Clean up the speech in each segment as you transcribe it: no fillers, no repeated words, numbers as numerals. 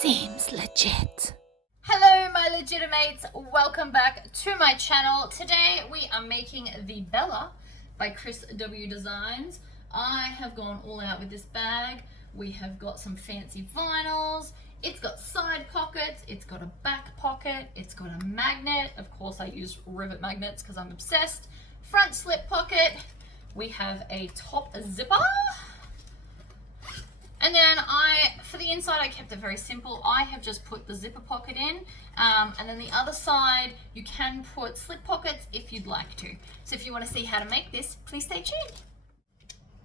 seems legit. Hello my legitimates, welcome back to my channel. Today we are making the Bella by Chris W Designs. I have gone all out with this bag. We have got some fancy vinyls. It's got side pockets, it's got a back pocket, it's got a magnet. Of course I use rivet magnets because I'm obsessed. Front slip pocket. We have a top zipper. And then for the inside, I kept it very simple. I have just put the zipper pocket in, and then the other side, you can put slip pockets if you'd like to. So if you want to see how to make this, please stay tuned.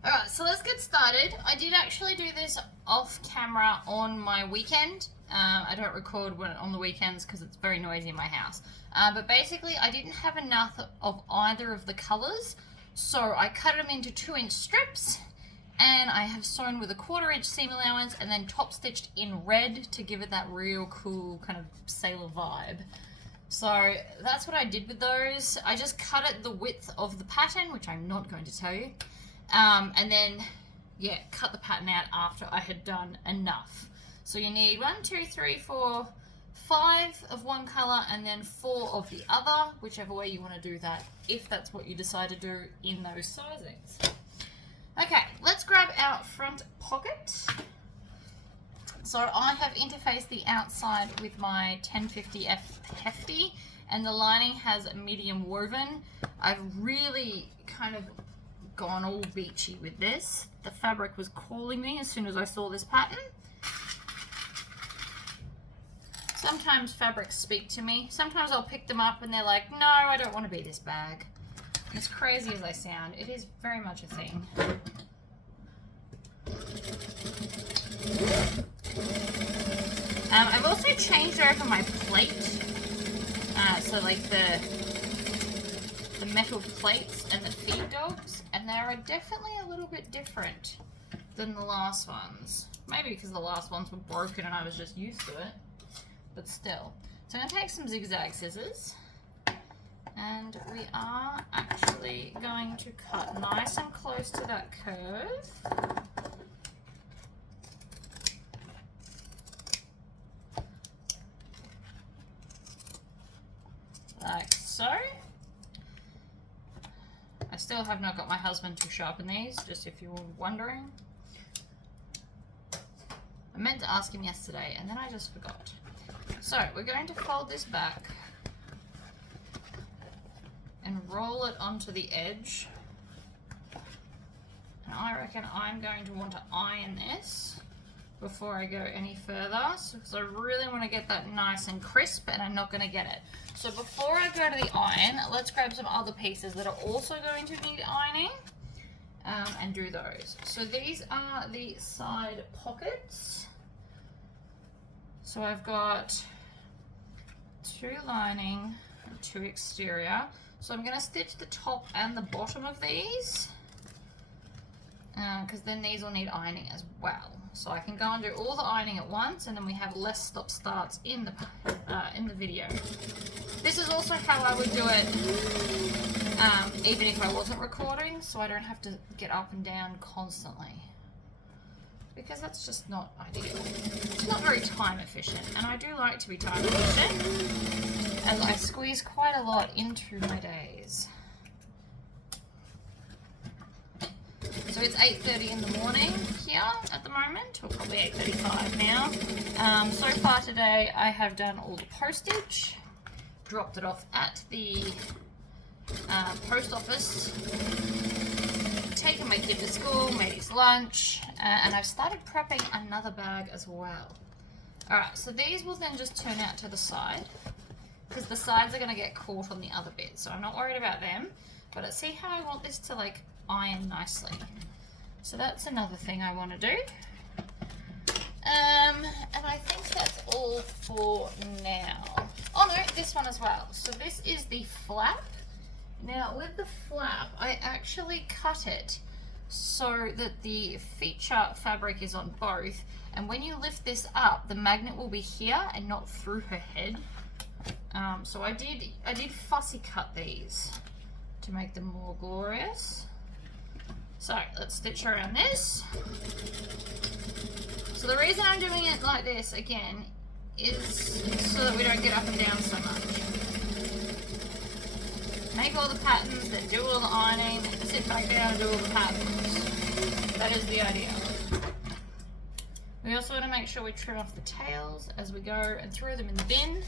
All right, so let's get started. I did actually do this off camera on my weekend. I don't record on the weekends because it's very noisy in my house. But basically, I didn't have enough of either of the colors, so I cut them into 2-inch strips. And I have sewn with a 1/4-inch seam allowance and then top stitched in red to give it that real cool kind of sailor vibe. So that's what I did with those. I just cut it the width of the pattern, which I'm not going to tell you. And then, yeah, cut the pattern out after I had done enough. So you need 1, 2, 3, 4, 5 of one color and then 4 of the other, whichever way you want to do that, if that's what you decide to do in those sizings. Okay, let's grab our front pocket. So I have interfaced the outside with my 1050F Hefty, and the lining has medium woven. I've really kind of gone all beachy with this. The fabric was calling me as soon as I saw this pattern. Sometimes fabrics speak to me. Sometimes I'll pick them up and they're like, no, I don't want to be this bag. As crazy as I sound, it is very much a thing. I've also changed over my plate, so like the metal plates and the feed dogs, and they are definitely a little bit different than the last ones. Maybe because the last ones were broken and I was just used to it, but still. So I'm going to take some zigzag scissors. And we are actually going to cut nice and close to that curve. Like so. I still have not got my husband to sharpen these, just if you were wondering. I meant to ask him yesterday and then I just forgot. So we're going to fold this back and roll it onto the edge. And I reckon I'm going to want to iron this before I go any further, because I really want to get that nice and crisp, and I'm not going to get it. So before I go to the iron, let's grab some other pieces that are also going to need ironing and do those. So these are the side pockets. So I've got 2 lining, 2 exterior. So I'm going to stitch the top and the bottom of these, because then these will need ironing as well. So I can go and do all the ironing at once, and then we have less stop starts in the video. This is also how I would do it even if I wasn't recording, so I don't have to get up and down constantly, because that's just not ideal. It's not very time efficient, and I do like to be time efficient, as I squeeze quite a lot into my days. So it's 8:30 in the morning here at the moment, or probably 8:35 now. So far today I have done all the postage, dropped it off at the post office, taken my kid to school, made his lunch, and I've started prepping another bag as well. Alright, so these will then just turn out to the side, because the sides are going to get caught on the other bit, so I'm not worried about them. But let's see how I want this to like iron nicely. So that's another thing I want to do. And I think that's all for now. Oh no, this one as well. So this is the flap. Now with the flap, I actually cut it so that the feature fabric is on both, and when you lift this up, the magnet will be here and not through her head. So I did fussy cut these to make them more glorious. So let's stitch around this. So the reason I'm doing it like this again is so that we don't get up and down so much. Make all the patterns, then do all the ironing, then sit back down and do all the patterns. That is the idea. We also want to make sure we trim off the tails as we go and throw them in the bin.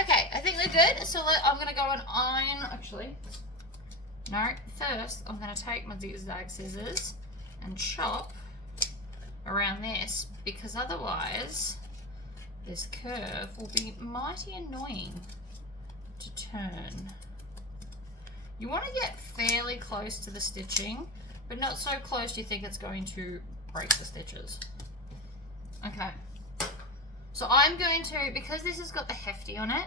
Okay, I think we're good. So I'm going to go and iron, actually. No, first I'm going to take my zigzag scissors and chop around this, because otherwise this curve will be mighty annoying to turn. You want to get fairly close to the stitching, but not so close you think it's going to break the stitches. Okay, so I'm going to, because this has got the hefty on it,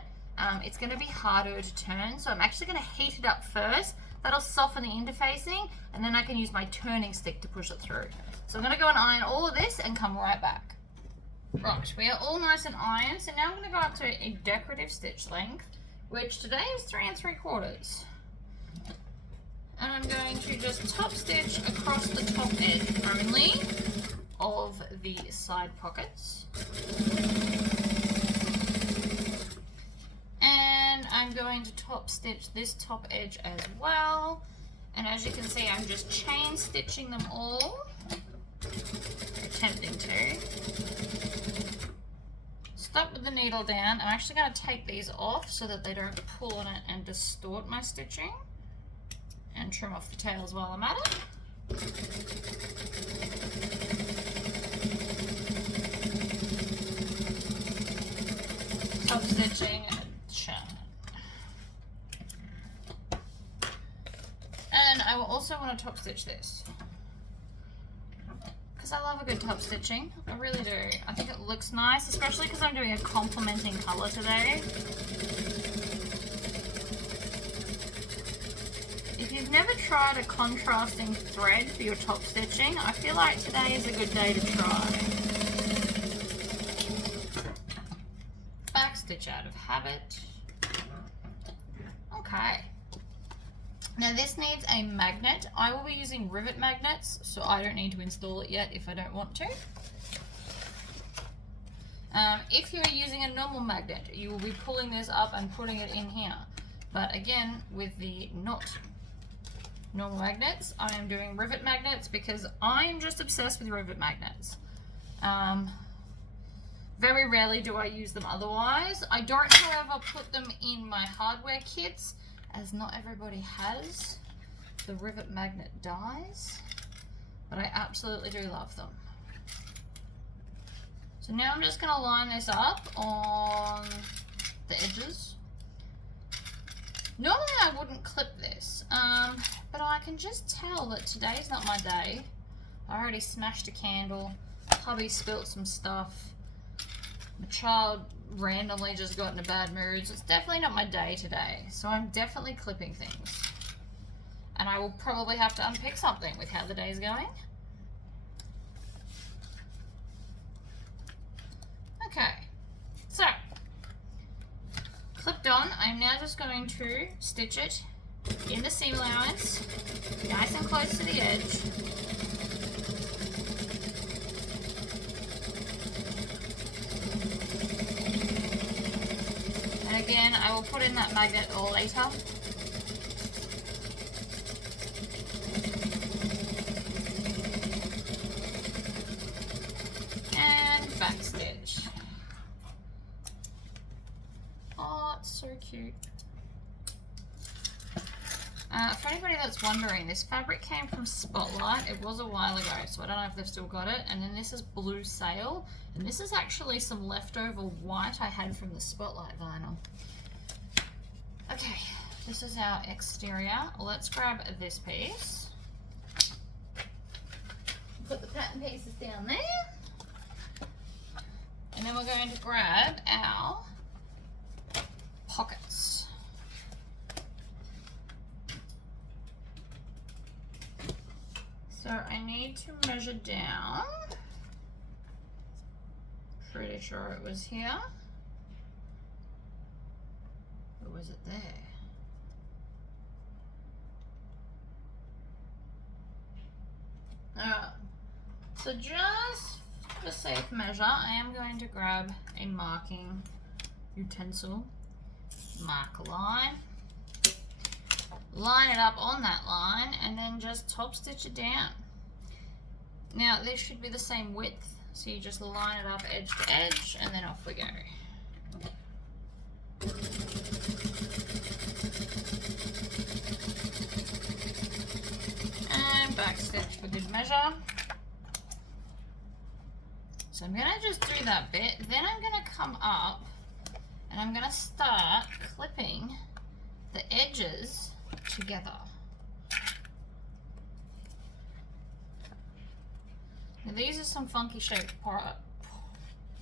it's going to be harder to turn, so I'm actually going to heat it up first. That'll soften the interfacing, and then I can use my turning stick to push it through. So I'm going to go and iron all of this and come right back. Right, we are all nice and ironed, so now I'm going to go up to a decorative stitch length, which today is 3 3/4. And I'm going to just top stitch across the top edge only of the side pockets. And I'm going to top stitch this top edge as well. And as you can see, I'm just chain stitching them all, attempting to. Stop with the needle down. I'm actually going to take these off so that they don't pull on it and distort my stitching. And trim off the tails while I'm at it. Top stitching and I will also want to top stitch this, because I love a good top stitching. I really do. I think it looks nice, especially because I'm doing a complementing color today. If you've never tried a contrasting thread for your top stitching, I feel like today is a good day to try. Back stitch out of habit. Okay. Now this needs a magnet. I will be using rivet magnets, so I don't need to install it yet if I don't want to. If you are using a normal magnet, you will be pulling this up and putting it in here. But again, with the not normal magnets, I am doing rivet magnets because I am just obsessed with rivet magnets. Very rarely do I use them otherwise. I don't, however, put them in my hardware kits, as not everybody has the rivet magnet dies, but I absolutely do love them. So now I'm just going to line this up on the edges. Normally I wouldn't clip this, but I can just tell that today's not my day. I already smashed a candle, hubby spilt some stuff, my child randomly just got in a bad mood, so it's definitely not my day today. So I'm definitely clipping things. And I will probably have to unpick something with how the day's going. Okay, so clipped on, I'm now just going to stitch it in the seam allowance, nice and close to the edge. And again, I will put in that magnet later. And backstitch. Oh, it's so cute. For anybody that's wondering, this fabric came from Spotlight. It was a while ago, so I don't know if they've still got it. And then this is Blue Sail. And this is actually some leftover white I had from the Spotlight vinyl. Okay, this is our exterior. Let's grab this piece. Put the pattern pieces down there. And then we're going to grab our pockets. So I need to measure down. Pretty sure it was here. Or was it there? Alright, so just for safe measure, I am going to grab a marking utensil, mark a line, line it up on that line, and then just top stitch it down. Now this should be the same width, so you just line it up edge to edge, and then off we go. And back stitch for good measure. So I'm gonna just do that bit, then I'm gonna come up and I'm gonna start clipping the edges together. Now these are some funky shaped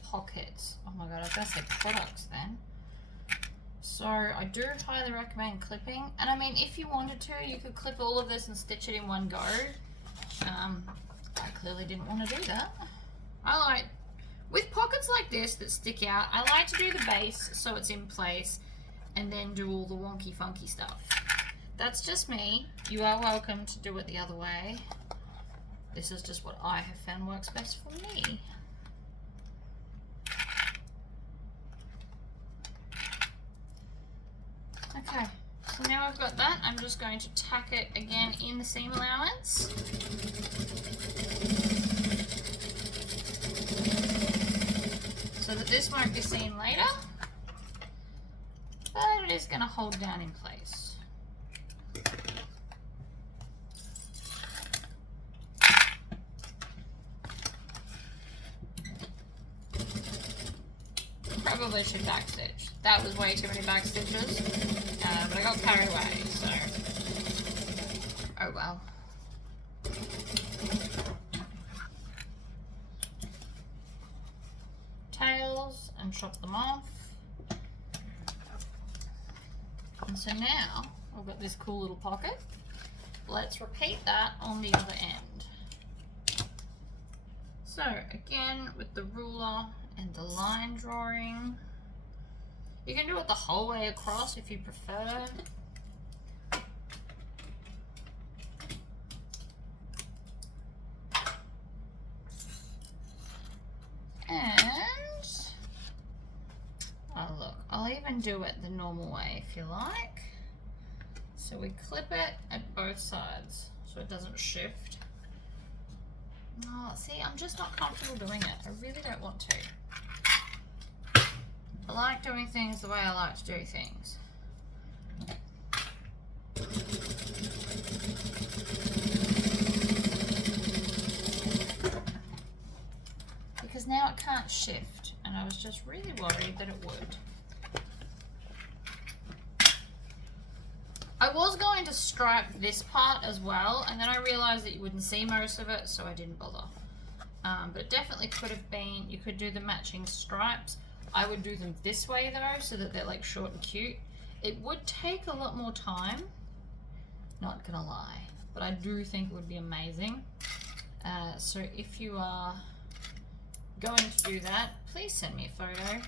pockets. Oh my god, I was gonna say products then. So I do highly recommend clipping, and I mean if you wanted to, you could clip all of this and stitch it in one go. I clearly didn't want to do that. I like, with pockets like this that stick out, I like to do the base so it's in place and then do all the wonky funky stuff. That's just me. You are welcome to do it the other way. This is just what I have found works best for me. Okay, so now I've got that, I'm just going to tack it again in the seam allowance. So that this won't be seen later, but it is going to hold down in place. Probably should backstitch. That was way too many back stitches, but I got carried away, so oh well. Tails and chop them off. And so now I've got this cool little pocket. Let's repeat that on the other end. So again, with the ruler and the line drawing, you can do it the whole way across if you prefer. And oh look, I'll even do it the normal way if you like. So we clip it at both sides so it doesn't shift. Oh, see, I'm just not comfortable doing it. I really don't want to. I like doing things the way I like to do things. Because now it can't shift, and I was just really worried that it would. I was going to stripe this part as well, and then I realized that you wouldn't see most of it, so I didn't bother. But it definitely could have been, you could do the matching stripes. I would do them this way though, so that they're like short and cute. It would take a lot more time, not gonna lie, but I do think it would be amazing. So if you are going to do that, please send me a photo.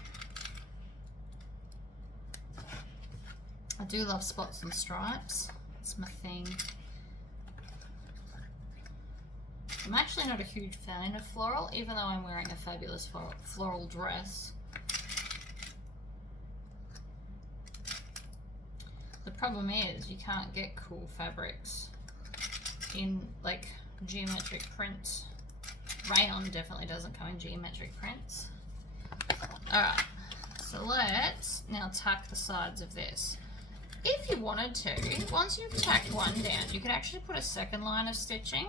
I do love spots and stripes, it's my thing. I'm actually not a huge fan of floral, even though I'm wearing a fabulous floral dress. The problem is you can't get cool fabrics in like geometric prints. Rayon definitely doesn't come in geometric prints. Alright, so let's now tack the sides of this. If you wanted to, once you've tacked one down, you could actually put a second line of stitching.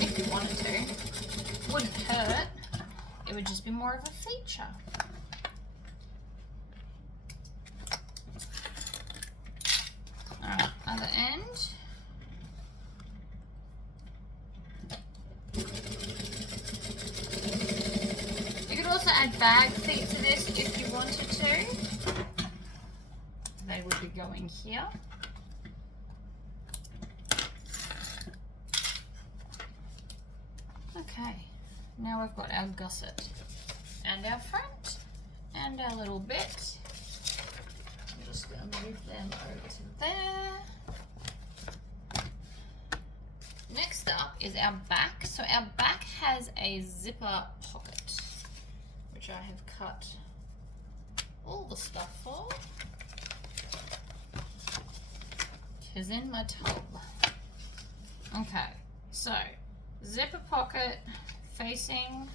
If you wanted to. Wouldn't hurt. It would just be more of a feature. Alright, other end. You could also add bag feet to this if you wanted to. They would be going here. Okay, now we've got our gusset and our front and our little bit. I'm just going to move them over to there. next up is our back. So our back has a zipper pocket, which I have cut all the stuff for. Is in my tub. Okay, so zipper pocket facing.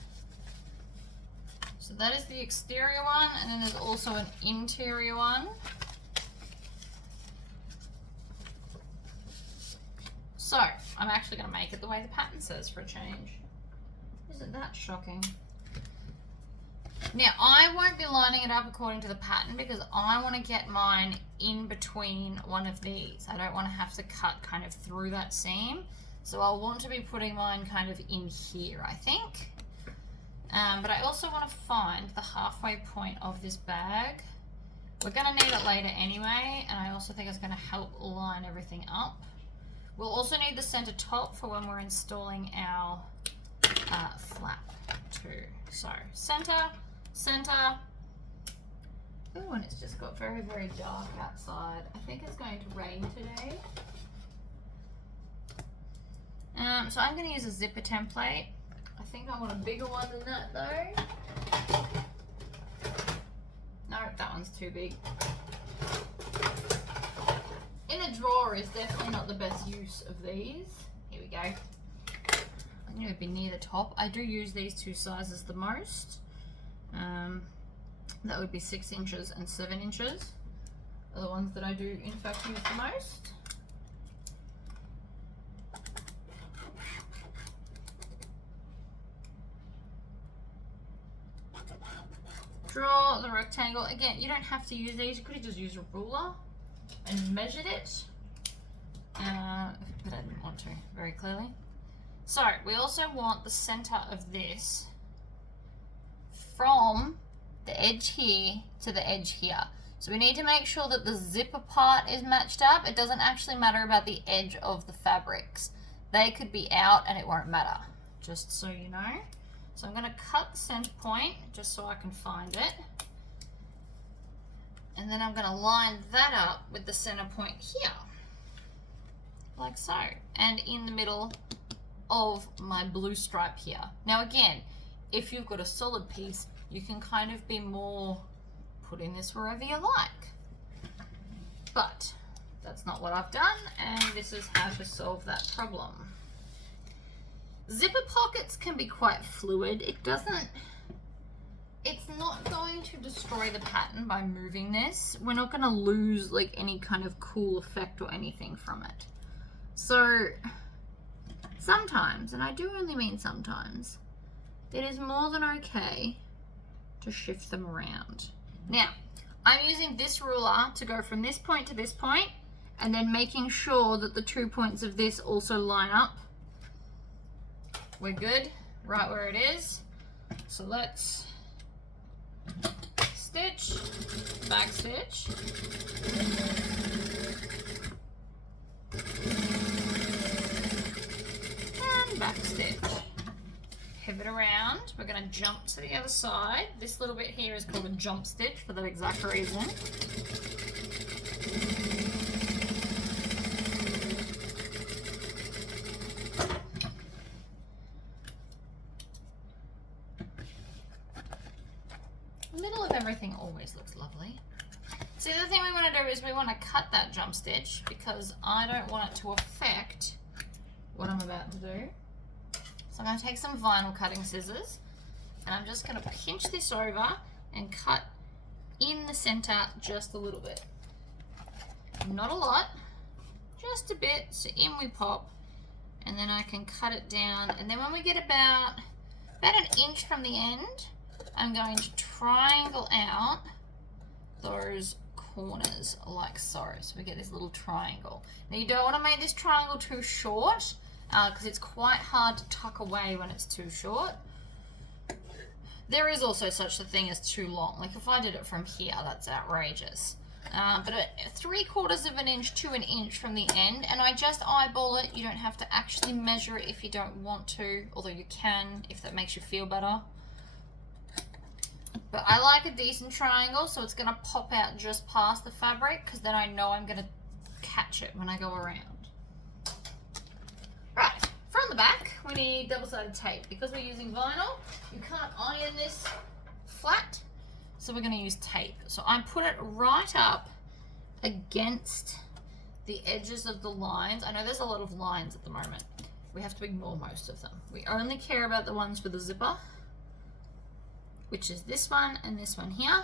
So that is the exterior one, and then there's also an interior one. So I'm actually going to make it the way the pattern says for a change. Isn't that shocking? Now, I won't be lining it up according to the pattern because I want to get mine in between one of these. I don't want to have to cut kind of through that seam. So I'll want to be putting mine kind of in here, I think. But I also want to find the halfway point of this bag. We're going to need it later anyway, and I also think it's going to help line everything up. We'll also need the center top for when we're installing our flap too. So center. Oh, and it's just got very, very dark outside. I think it's going to rain today. So I'm going to use a zipper template. I think I want a bigger one than that though. No, that one's too big. In a drawer is definitely not the best use of these. Here we go. I'm going to be near the top. I do use these two sizes the most. That would be 6 inches and 7 inches are the ones that I do in fact use the most. Draw the rectangle. Again, you don't have to use these. You could have just used a ruler and measured it. But I didn't want to very clearly. So we also want the center of this from the edge here to the edge here. So we need to make sure that the zipper part is matched up. It doesn't actually matter about the edge of the fabrics. They could be out and it won't matter, just so you know. So I'm going to cut the center point just so I can find it. And then I'm going to line that up with the center point here, like so, and in the middle of my blue stripe here. Now again, if you've got a solid piece, you can kind of be more putting this wherever you like. But that's not what I've done, and this is how to solve that problem. Zipper pockets can be quite fluid. It's not going to destroy the pattern by moving this. We're not going to lose like any kind of cool effect or anything from it. So sometimes, and I do only mean sometimes, it is more than okay to shift them around. Now, I'm using this ruler to go from this point to this point, and then making sure that the 2 points of this also line up. We're good, right where it is. So let's stitch, back stitch, and back stitch. Pivot around. We're going to jump to the other side. This little bit here is called a jump stitch for that exact reason. The middle of everything always looks lovely. So the other thing we want to do is we want to cut that jump stitch because I don't want it to affect what I'm about to do. So I'm going to take some vinyl cutting scissors and I'm just going to pinch this over and cut in the center just a little bit. Not a lot, just a bit, so in we pop, and then I can cut it down, and then when we get about an inch from the end, I'm going to triangle out those corners like so. So we get this little triangle. Now you don't want to make this triangle too short because it's quite hard to tuck away when it's too short. There is also such a thing as too long. Like if I did it from here, that's outrageous. But at 3/4 of an inch to an inch from the end, and I just eyeball it. You don't have to actually measure it if you don't want to, although you can if that makes you feel better. But I like a decent triangle, so it's going to pop out just past the fabric because then I know I'm going to catch it when I go around. Right, we need double-sided tape. Because we're using vinyl, you can't iron this flat, so we're going to use tape. So I put it right up against the edges of the lines. I know there's a lot of lines at the moment. We have to ignore most of them. We only care about the ones for the zipper, which is this one and this one here,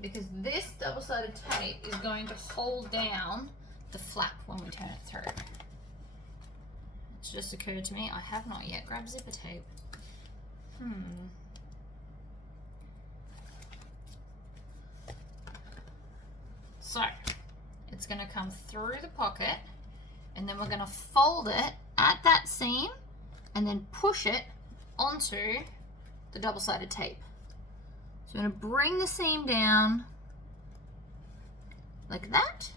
because this double-sided tape is going to hold down the flap when we turn it through. It's just occurred to me, I have not yet grabbed zipper tape. So, it's going to come through the pocket, and then we're going to fold it at that seam and then push it onto the double-sided tape. So I'm going to bring the seam down like that,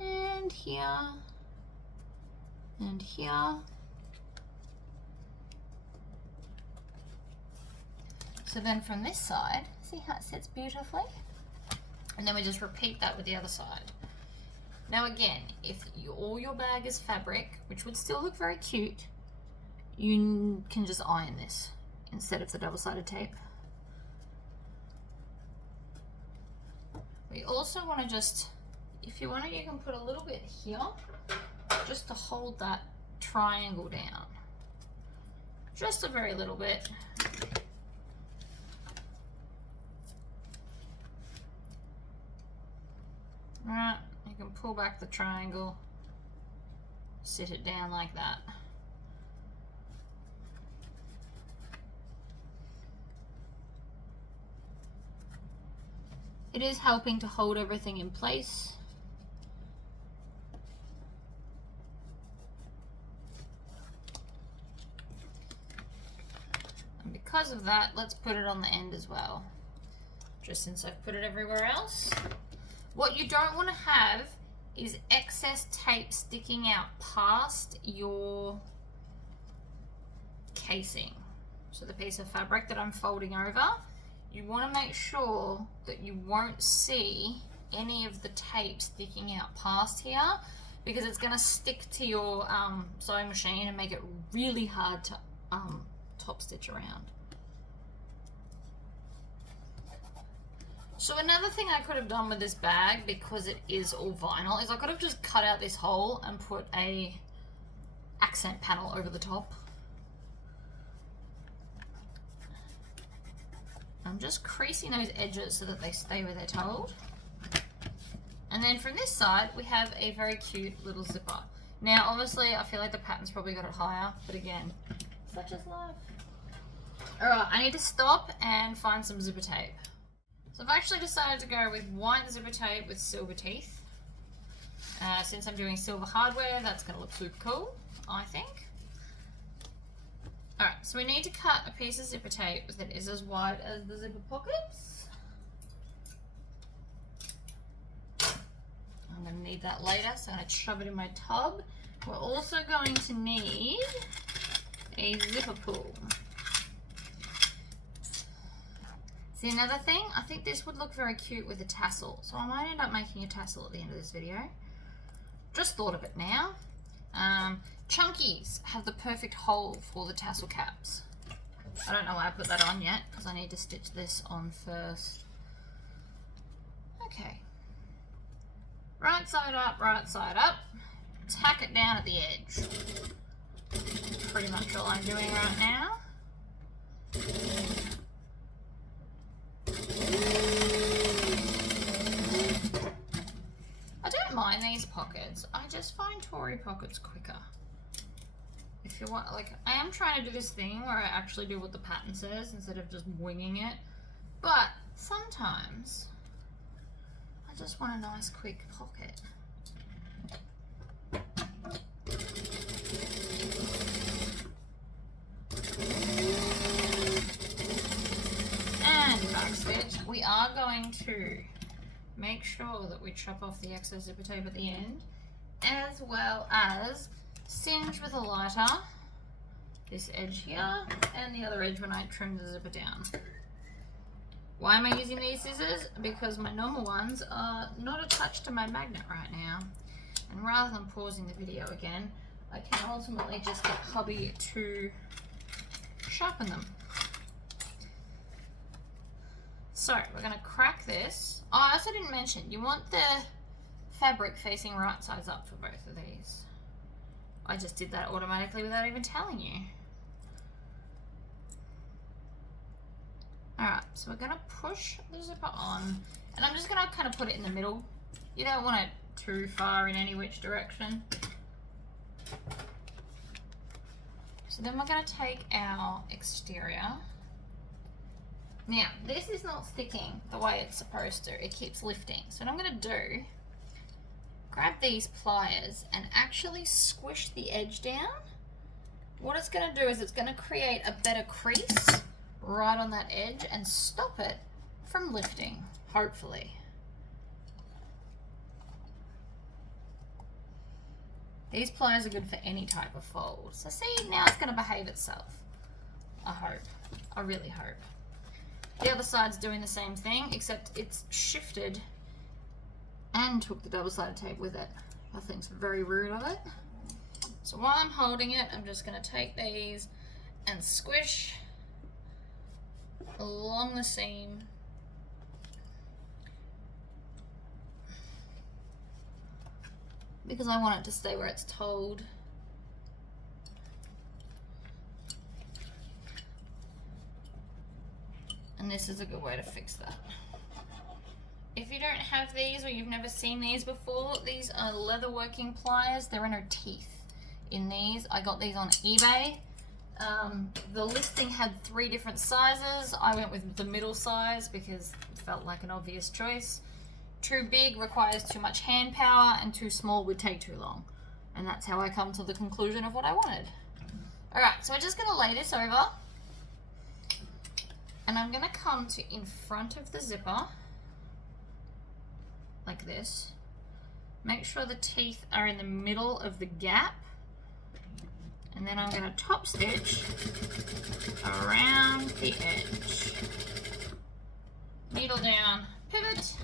and here, and here. So then from this side, see how it sits beautifully? And then we just repeat that with the other side. Now again, if all your bag is fabric, which would still look very cute, you can just iron this instead of the double-sided tape. We also want to just, if you want to, you can put a little bit here just to hold that triangle down. Just a very little bit. Alright, you can pull back the triangle, sit it down like that. It is helping to hold everything in place. And because of that, let's put it on the end as well, just since I've put it everywhere else. What you don't want to have is excess tape sticking out past your casing. So the piece of fabric that I'm folding over, you want to make sure that you won't see any of the tape sticking out past here, because it's going to stick to your sewing machine and make it really hard to top stitch around. So another thing I could have done with this bag, because it is all vinyl, is I could have just cut out this hole and put a accent panel over the top. I'm just creasing those edges so that they stay where they're told. And then from this side, we have a very cute little zipper. Now, obviously, I feel like the pattern's probably got it higher, but again, such is life. All right, I need to stop and find some zipper tape. So I've actually decided to go with white zipper tape with silver teeth. Since I'm doing silver hardware, that's going to look super cool, I think. Alright, so we need to cut a piece of zipper tape that is as wide as the zipper pockets. I'm going to need that later, so I'm going to shove it in my tub. We're also going to need a zipper pull. See, another thing, I think this would look very cute with a tassel, so I might end up making a tassel at the end of this video. Just thought of it now. Chunkies have the perfect hole for the tassel caps. I don't know why I put that on yet, because I need to stitch this on first. Okay. Right side up, tack it down at the edge. Pretty much all I'm doing right now. I don't mind these pockets. I just find Tory pockets quicker. If you want, like, I am trying to do this thing where I actually do what the pattern says instead of just winging it. But sometimes I just want a nice quick pocket. And backstitch, we are going to make sure that we chop off the excess zipper tape at the end, as well as singe with a lighter this edge here and the other edge when I trim the zipper down. Why am I using these scissors? Because my normal ones are not attached to my magnet right now. And rather than pausing the video again, I can ultimately just get hubby to sharpen them. So we're going to crack this. Oh, I also didn't mention, you want the fabric facing right sides up for both of these. I just did that automatically without even telling you. Alright, so we're going to push the zipper on, and I'm just going to kind of put it in the middle. You don't want it too far in any which direction. So then we're going to take our exterior. Now, this is not sticking the way it's supposed to. It keeps lifting. So what I'm going to do, grab these pliers and actually squish the edge down. What it's going to do is it's going to create a better crease right on that edge and stop it from lifting, hopefully. These pliers are good for any type of fold. So see, now it's going to behave itself. I hope. I really hope. The other side's doing the same thing, except it's shifted and took the double-sided tape with it. I think it's very rude of it. So while I'm holding it, I'm just going to take these and squish along the seam. Because I want it to stay where it's told. And this is a good way to fix that. If you don't have these or you've never seen these before, these are leather working pliers. There are no teeth in these. I got these on eBay. The listing had 3 different sizes. I went with the middle size because it felt like an obvious choice. Too big requires too much hand power, and too small would take too long. And that's how I come to the conclusion of what I wanted. Alright, so we're just going to lay this over. And I'm going to come to in front of the zipper, like this. Make sure the teeth are in the middle of the gap. And then I'm going to top stitch around the edge. Needle down, pivot,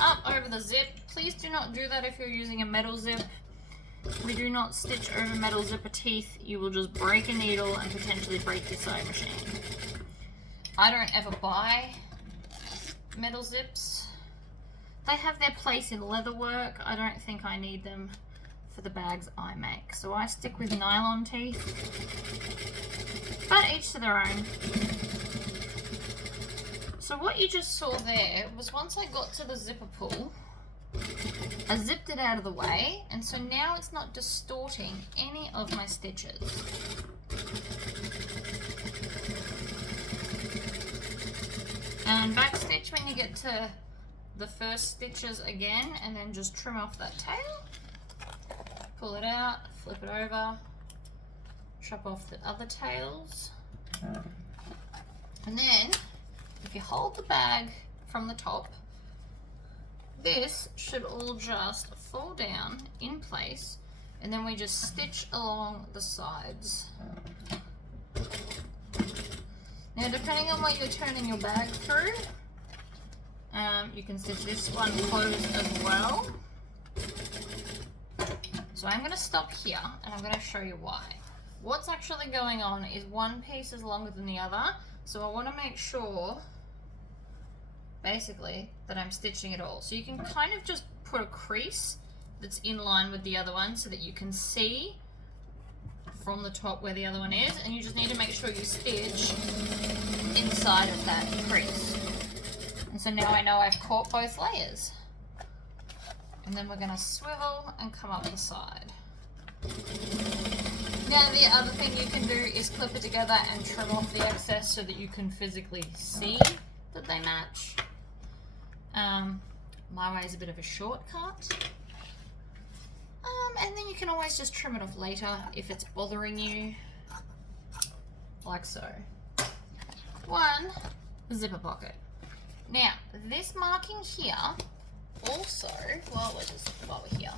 up over the zip. Please do not do that if you're using a metal zip. We do not stitch over metal zipper teeth. You will just break a needle and potentially break your sewing machine. I don't ever buy metal zips. They have their place in leather work. I don't think I need them for the bags I make. So I stick with nylon teeth. But each to their own. So what you just saw there was once I got to the zipper pull, I zipped it out of the way, and so now it's not distorting any of my stitches. And backstitch when you get to the first stitches again, and then just trim off that tail, pull it out, flip it over, chop off the other tails, and then if you hold the bag from the top, this should all just fall down in place, and then we just stitch along the sides. Now, depending on what you're turning your bag through, you can stitch this one closed as well. So I'm going to stop here, and I'm going to show you why. What's actually going on is one piece is longer than the other, so I want to make sure, basically, that I'm stitching it all. So you can kind of just put a crease that's in line with the other one so that you can see from the top where the other one is, and you just need to make sure you stitch inside of that crease. And so now I know I've caught both layers. And then we're going to swivel and come up the side. Now the other thing you can do is clip it together and trim off the excess so that you can physically see that they match. My way is a bit of a shortcut. And then you can always just trim it off later if it's bothering you, like so. One, zipper pocket. Now, this marking here also, while we're here,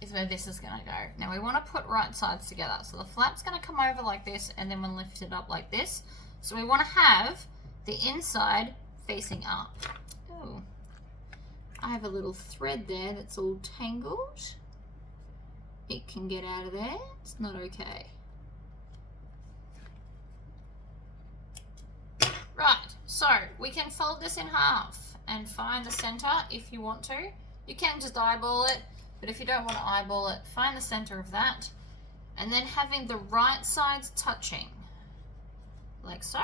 is where this is going to go. Now we want to put right sides together. So the flap's going to come over like this, and then we'll lift it up like this. So we want to have the inside facing up. Ooh. I have a little thread there that's all tangled. It can get out of there. It's not okay. Right, so we can fold this in half and find the center if you want to. You can just eyeball it, but if you don't want to eyeball it, find the center of that. And then having the right sides touching, like so.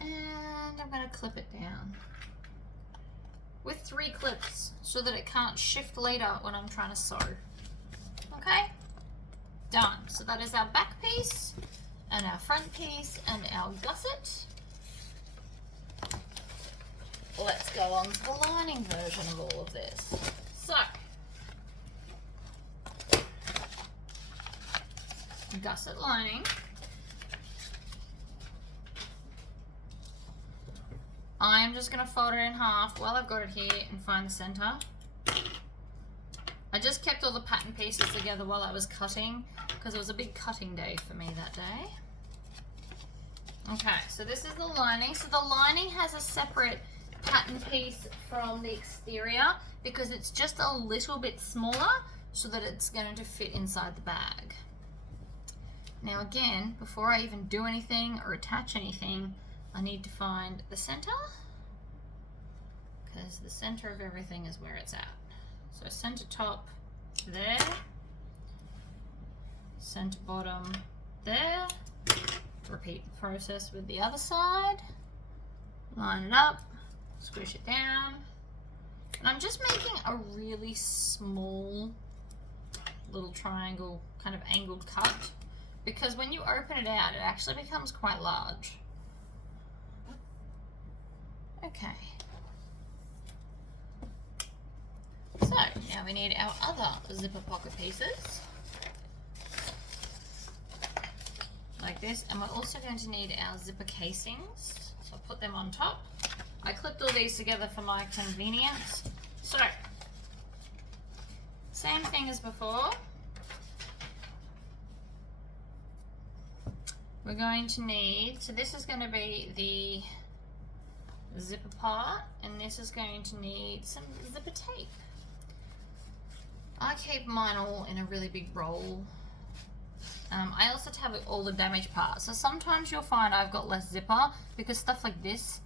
And I'm going to clip it down with 3 clips so that it can't shift later when I'm trying to sew. Okay, done. So that is our back piece and our front piece and our gusset. Let's go on to the lining version of all of this. So, gusset lining. I'm just going to fold it in half while I've got it here and find the center. I just kept all the pattern pieces together while I was cutting because it was a big cutting day for me that day. Okay, so this is the lining. So the lining has a separate pattern piece from the exterior because it's just a little bit smaller so that it's going to fit inside the bag. Now again, before I even do anything or attach anything, I need to find the center because the center of everything is where it's at. So center top there, center bottom there. Repeat the process with the other side. Line it up, squish it down. And I'm just making a really small little triangle kind of angled cut because when you open it out, it actually becomes quite large. Okay. So now we need our other zipper pocket pieces. Like this, and we're also going to need our zipper casings. So I'll put them on top. I clipped all these together for my convenience. So, same thing as before. We're going to need, so this is going to be the zipper part, and this is going to need some zipper tape. I keep mine all in a really big roll. I also have all the damaged parts. So sometimes you'll find I've got less zipper because stuff like this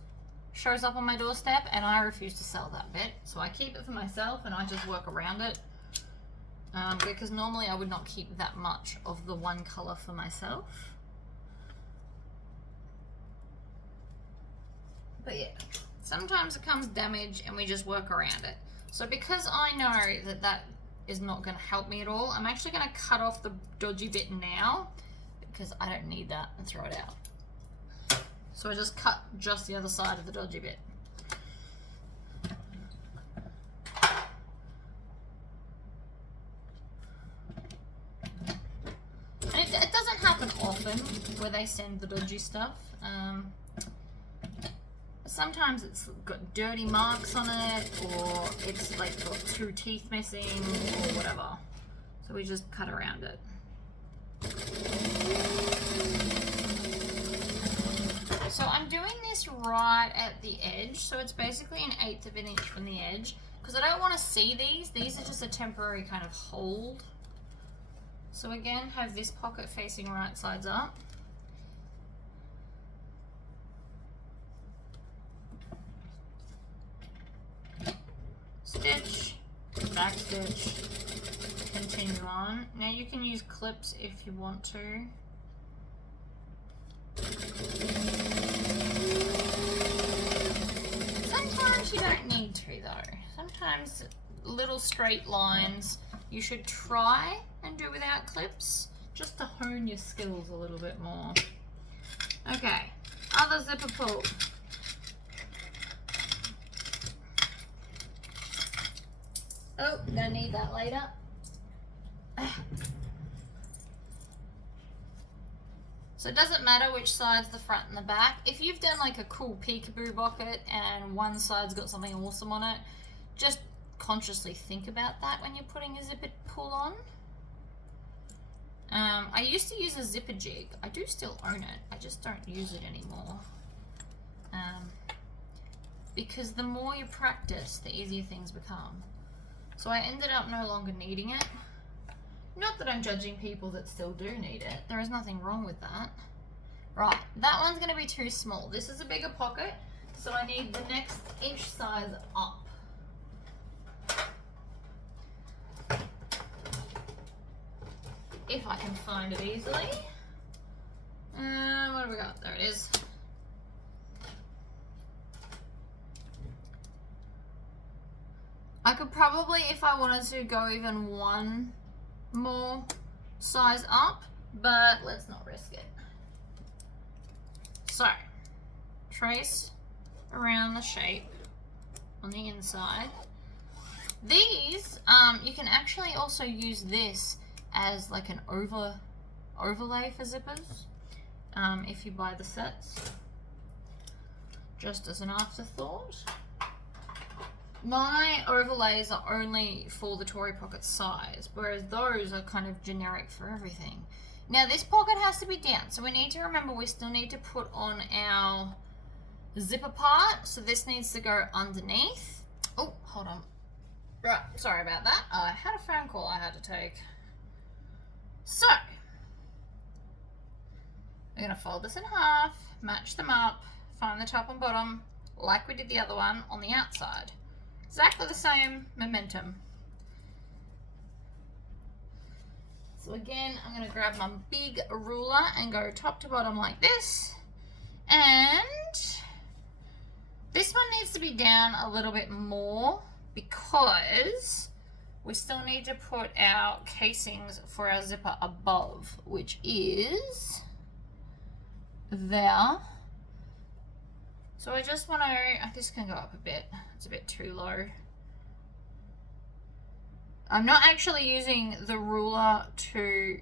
shows up on my doorstep and I refuse to sell that bit. So I keep it for myself and I just work around it. Because normally I would not keep that much of the one color for myself. But yeah, sometimes it comes damaged and we just work around it. So because I know that that is not going to help me at all, I'm actually going to cut off the dodgy bit now because I don't need that and throw it out. So I just cut just the other side of the dodgy bit. And it doesn't happen often where they send the dodgy stuff. Sometimes it's got dirty marks on it, or it's like got 2 teeth missing, or whatever. So we just cut around it. So I'm doing this right at the edge, so it's basically 1/8 of an inch from the edge, because I don't want to see these. These are just a temporary kind of hold. So again, have this pocket facing right sides up. Stitch, back stitch, continue on. Now you can use clips if you want to. Sometimes you don't need to though. Sometimes little straight lines you should try and do without clips just to hone your skills a little bit more. Okay, other zipper pull. Oh, gonna need that later. So it doesn't matter which side's the front and the back. If you've done like a cool peekaboo pocket and one side's got something awesome on it, just consciously think about that when you're putting a zipper pull on. I used to use a zipper jig. I do still own it. I just don't use it anymore. because the more you practice, the easier things become. So I ended up no longer needing it. Not that I'm judging people that still do need it. There is nothing wrong with that. Right, that one's going to be too small. This is a bigger pocket, so I need the next inch size up. If I can find it easily. What have we got? There it is. I could probably, if I wanted to, go even one more size up, but let's not risk it. So, trace around the shape on the inside. These, you can actually also use this as like an overlay for zippers, if you buy the sets, just as an afterthought. My overlays are only for the Tory pocket size, whereas those are kind of generic for everything. Now this pocket has to be down, so we need to remember we still need to put on our zipper part, so this needs to go underneath. Oh, hold on. Right, sorry about that. I had a phone call I had to take. So, we're going to fold this in half, match them up, find the top and bottom, like we did the other one on the outside. Exactly the same momentum. So again, I'm going to grab my big ruler and go top to bottom like this. And this one needs to be down a little bit more because we still need to put our casings for our zipper above, which is there. So I just want to, this can go up a bit, it's a bit too low. I'm not actually using the ruler to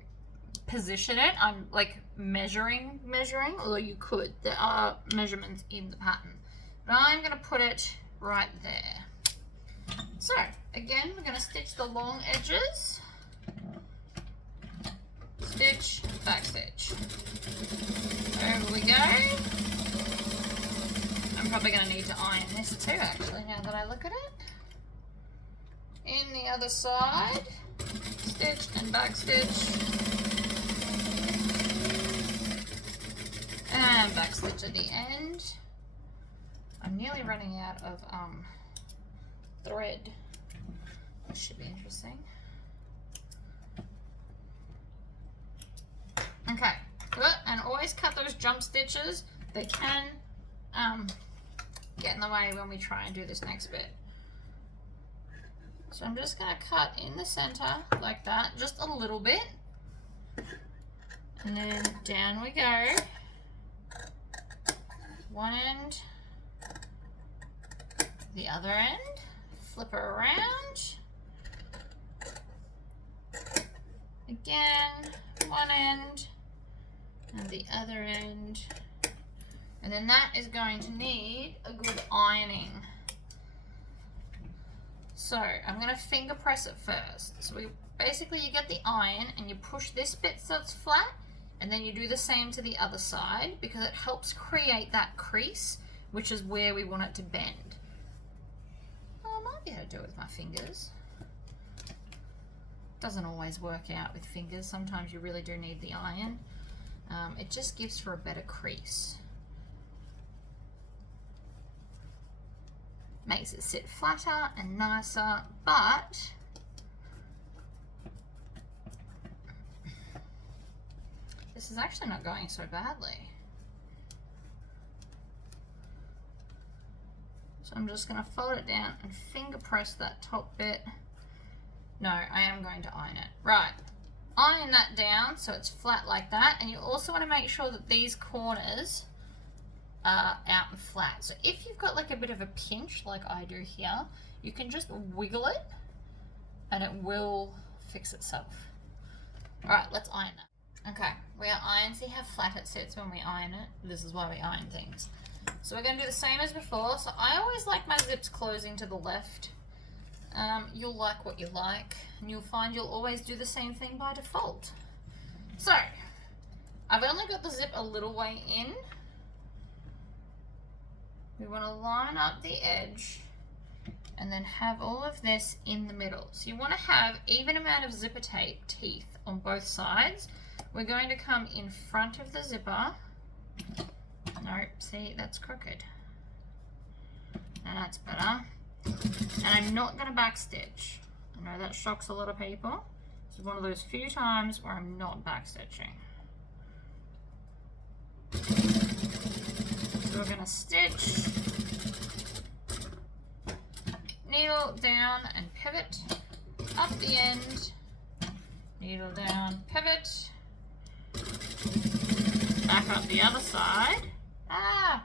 position it, I'm like measuring, although you could, there are measurements in the pattern. But I'm going to put it right there. So, again, we're going to stitch the long edges, stitch, back stitch. Over we go. I'm probably going to need to iron this too, actually, now that I look at it. In the other side, stitch and back stitch. And back stitch at the end. I'm nearly running out of thread. This should be interesting. Okay, good. And always cut those jump stitches. They can get in the way when we try and do this next bit. So I'm just going to cut in the center like that, just a little bit. And then down we go. One end, the other end, flip her around. Again, one end and the other end. And then that is going to need a good ironing. So I'm going to finger press it first. So basically you get the iron and you push this bit so it's flat, and then you do the same to the other side because it helps create that crease, which is where we want it to bend. I might be able to do it with my fingers. Doesn't always work out with fingers. Sometimes you really do need the iron. It just gives for a better crease. Makes it sit flatter and nicer, but this is actually not going so badly. So I'm just going to fold it down and finger press that top bit. No, I am going to iron it. Right, iron that down so it's flat like that, and you also want to make sure that these corners are out and flat. So if you've got like a bit of a pinch like I do here, you can just wiggle it and it will fix itself. Alright, let's iron that. Okay, we are ironed. See how flat it sits when we iron it? This is why we iron things. So we're going to do the same as before. So I always like my zips closing to the left. You'll like what you like, and you'll find you'll always do the same thing by default. So I've only got the zip a little way in, we want to line up the edge and then have all of this in the middle. So you want to have even amount of zipper tape teeth on both sides. We're going to come in front of the zipper. Nope, see, that's crooked. Now that's better. And I'm not going to backstitch. I know that shocks a lot of people. This is one of those few times where I'm not backstitching. So we're going to stitch, needle down and pivot, up the end, needle down, pivot, back up the other side. Ah,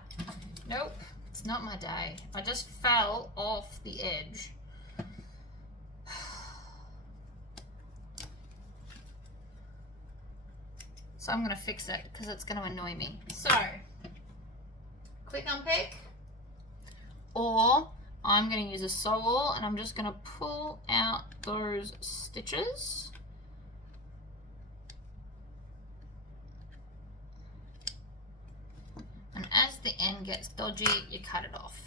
nope, it's not my day. I just fell off the edge. So I'm going to fix it because it's going to annoy me. So, quick unpick, or I'm going to use a sewall and I'm just going to pull out those stitches. And as the end gets dodgy, you cut it off.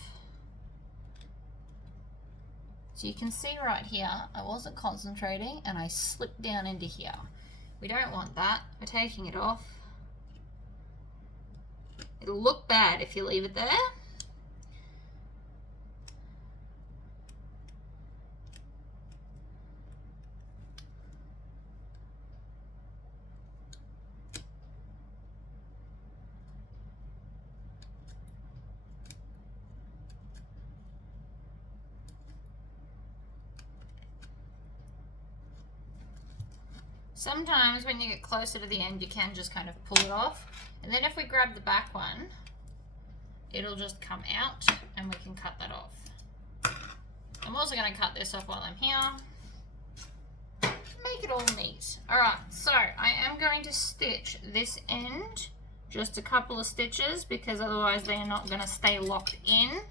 So you can see right here, I wasn't concentrating and I slipped down into here. We don't want that. We're taking it off. It'll look bad if you leave it there. Sometimes when you get closer to the end, you can just kind of pull it off. And then if we grab the back one, it'll just come out and we can cut that off. I'm also going to cut this off while I'm here. Make it all neat. Alright, so I am going to stitch this end just a couple of stitches because otherwise they are not going to stay locked in.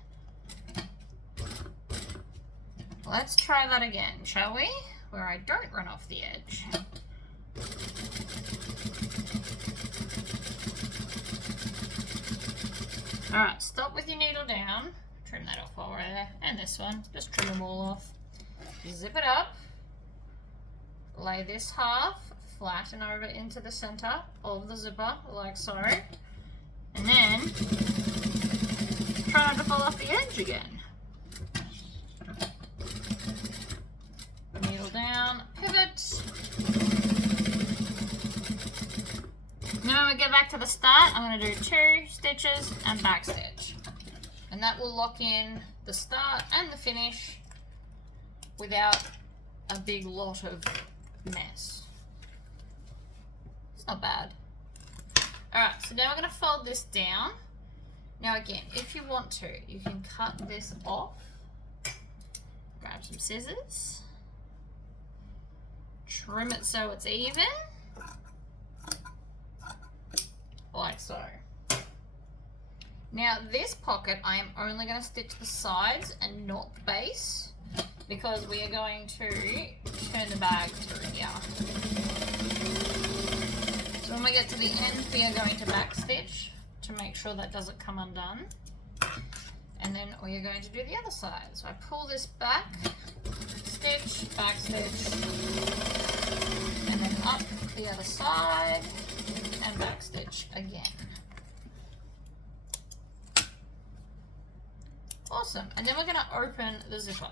Let's try that again, shall we? Where I don't run off the edge. Alright, stop with your needle down. Trim that off while we're there. And this one. Just trim them all off. Zip it up. Lay this half flat and over into the center of the zipper, like so. And then try not to fall off the edge again. Needle down, pivot. Now when we get back to the start, I'm going to do 2 stitches and back stitch. And that will lock in the start and the finish without a big lot of mess. It's not bad. Alright, so now we're going to fold this down. Now again, if you want to, you can cut this off. Grab some scissors. Trim it so it's even. Like so. Now this pocket I am only going to stitch the sides and not the base because we are going to turn the bag through here. So when we get to the end we are going to back stitch to make sure that doesn't come undone, and then we are going to do the other side. So I pull this back, stitch, back stitch, and then up the other side and back stitch again. Awesome. And then we're going to open the zipper.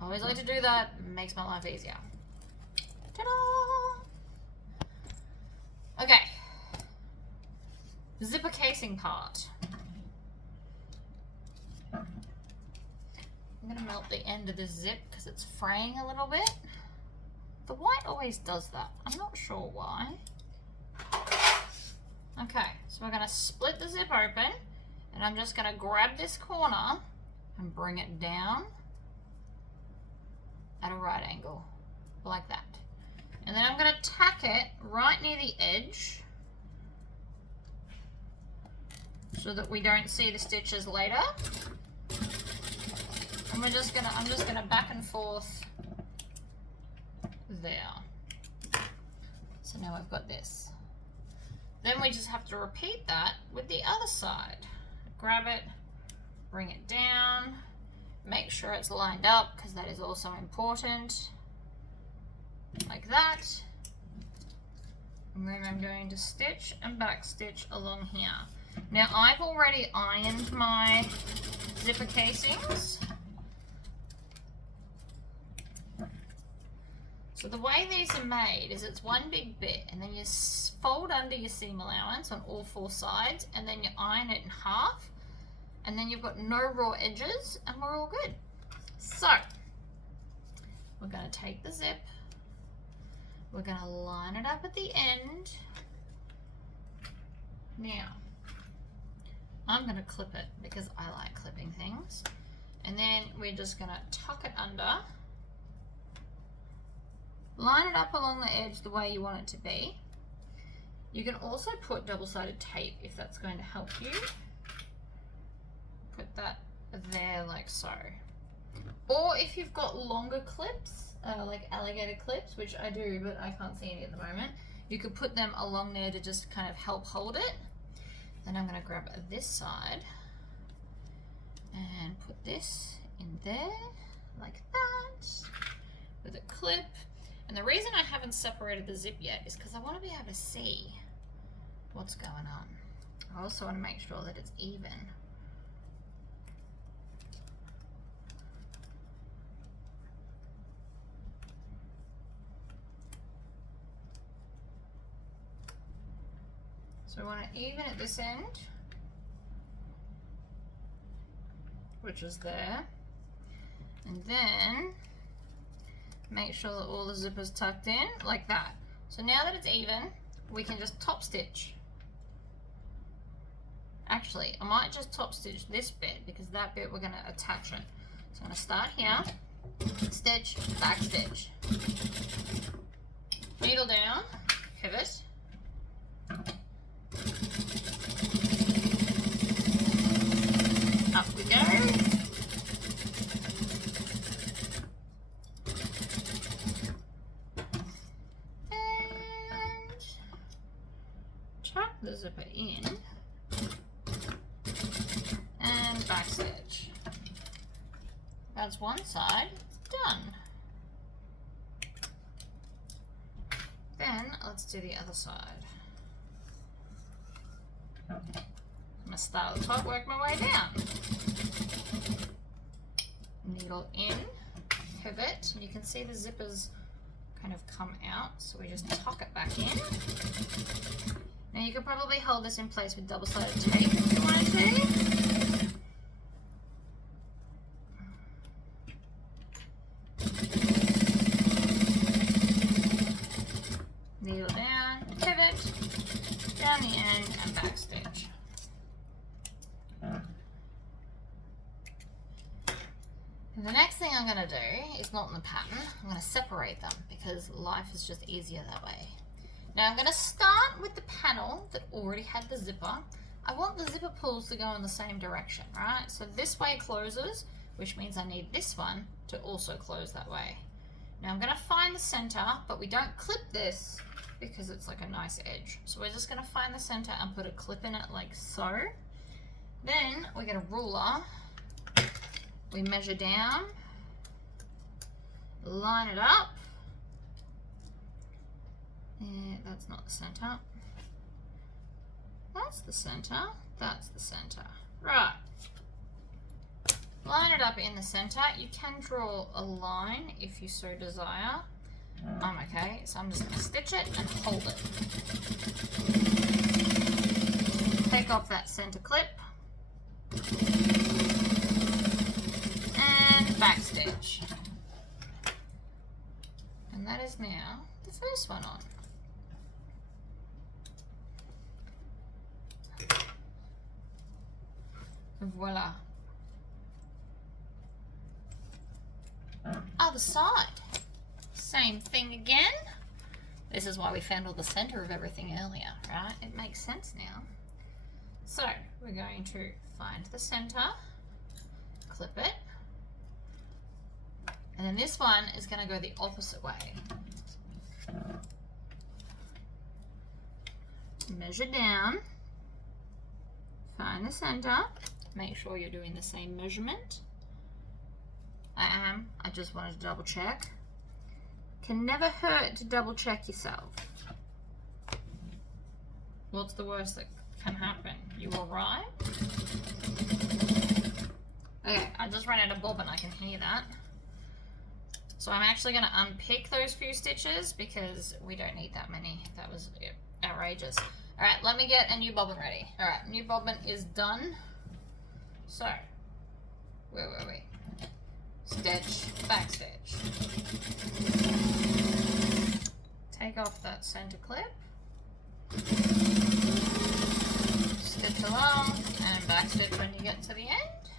I always like to do that. It makes my life easier. Ta-da! Okay. Zipper casing part. I'm going to melt the end of this zip because it's fraying a little bit. The white always does that. I'm not sure why. Okay, so we're going to split the zip open, and I'm just going to grab this corner and bring it down at a right angle, like that. And then I'm going to tack it right near the edge so that we don't see the stitches later. And I'm just gonna back and forth there. So now I've got this. Then we just have to repeat that with the other side. Grab it, bring it down, make sure it's lined up because that is also important, like that. And then I'm going to stitch and back stitch along here. Now I've already ironed my zipper casings. So the way these are made is it's one big bit and then you fold under your seam allowance on all 4 sides and then you iron it in half and then you've got no raw edges and we're all good. So we're going to take the zip, we're going to line it up at the end. Now I'm going to clip it because I like clipping things, and then we're just going to tuck it under. Line it up along the edge the way you want it to be. You can also put double-sided tape if that's going to help you. Put that there like so. Or if you've got longer clips, like alligator clips, which I do, but I can't see any at the moment, you could put them along there to just kind of help hold it. Then I'm going to grab this side and put this in there like that with a clip. And the reason I haven't separated the zip yet is because I want to be able to see what's going on. I also want to make sure that it's even. So I want to even at this end, which is there, and then make sure that all the zippers tucked in like that. So now that it's even, we can just top stitch. Actually, I might just top stitch this bit because that bit we're going to attach it. So I'm going to start here, stitch, back stitch, needle down, pivot, up we go. The zipper in and back stitch. That's one side done. Then let's do the other side. I'm going to start at the top, work my way down. Needle in, pivot, and you can see the zippers kind of come out, so we just tuck it back in. Now you could probably hold this in place with double-sided tape if you wanted to. Needle down, pivot, down the end, and back stitch. And the next thing I'm going to do is not in the pattern. I'm going to separate them because life is just easier that way. Now I'm going to start with the panel that already had the zipper. I want the zipper pulls to go in the same direction, right? So this way closes, which means I need this one to also close that way. Now I'm going to find the center, but we don't clip this because it's like a nice edge. So we're just going to find the center and put a clip in it like so. Then we get a ruler, we measure down, line it up. That's not the center. That's the center. That's the center. Right. Line it up in the center. You can draw a line if you so desire. I'm okay, so I'm just going to stitch it and hold it. Take off that center clip. And back stitch. And that is now the first one on. Voila. Other side. Same thing again. This is why we found all the center of everything earlier, right? It makes sense now. So we're going to find the center, clip it, and then this one is going to go the opposite way. Measure down, find the center, make sure you're doing the same measurement. I am. I just wanted to double check. Can never hurt to double check yourself. What's the worst that can happen? You were right. Okay, I just ran out of bobbin, I can hear that. So I'm actually going to unpick those few stitches because we don't need that many. That was outrageous. All right, let me get a new bobbin ready. All right, new bobbin is done. So, where were we? Stitch, back stitch. Take off that center clip. Stitch along and back stitch when you get to the end.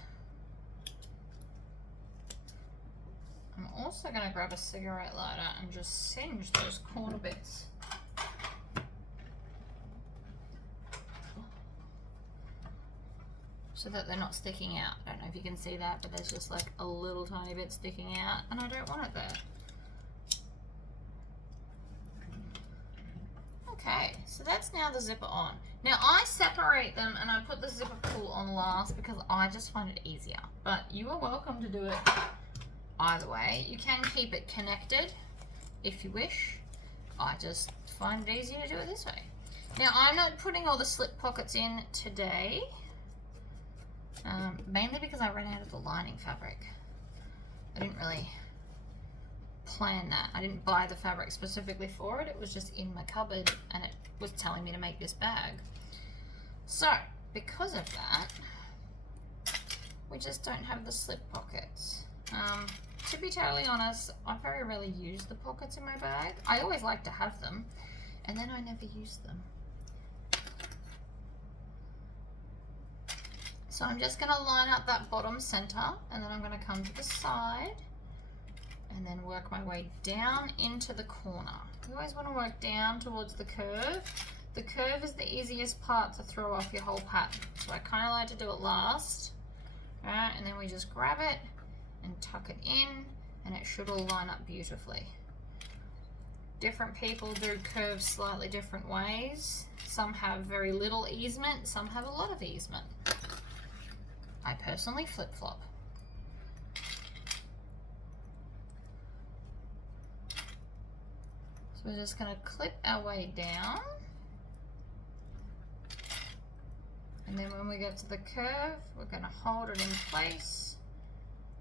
I'm also going to grab a cigarette lighter and just singe those corner bits. So that they're not sticking out. I don't know if you can see that, but there's just like a little tiny bit sticking out, and I don't want it there. Okay, so that's now the zipper on. Now I separate them and I put the zipper pull on last because I just find it easier. But you are welcome to do it either way. You can keep it connected if you wish. I just find it easier to do it this way. Now I'm not putting all the slip pockets in today. Mainly because I ran out of the lining fabric. I didn't really plan that. I didn't buy the fabric specifically for it. It was just in my cupboard and it was telling me to make this bag. So, because of that, we just don't have the slip pockets. To be totally honest, I very rarely use the pockets in my bag. I always like to have them, and then I never use them. So I'm just going to line up that bottom center, and then I'm going to come to the side and then work my way down into the corner. You always want to work down towards the curve. The curve is the easiest part to throw off your whole pattern. So I kind of like to do it last. All right, and then we just grab it and tuck it in, and it should all line up beautifully. Different people do curves slightly different ways. Some have very little easement, some have a lot of easement. I personally flip-flop. So we're just going to clip our way down. And then when we get to the curve, we're going to hold it in place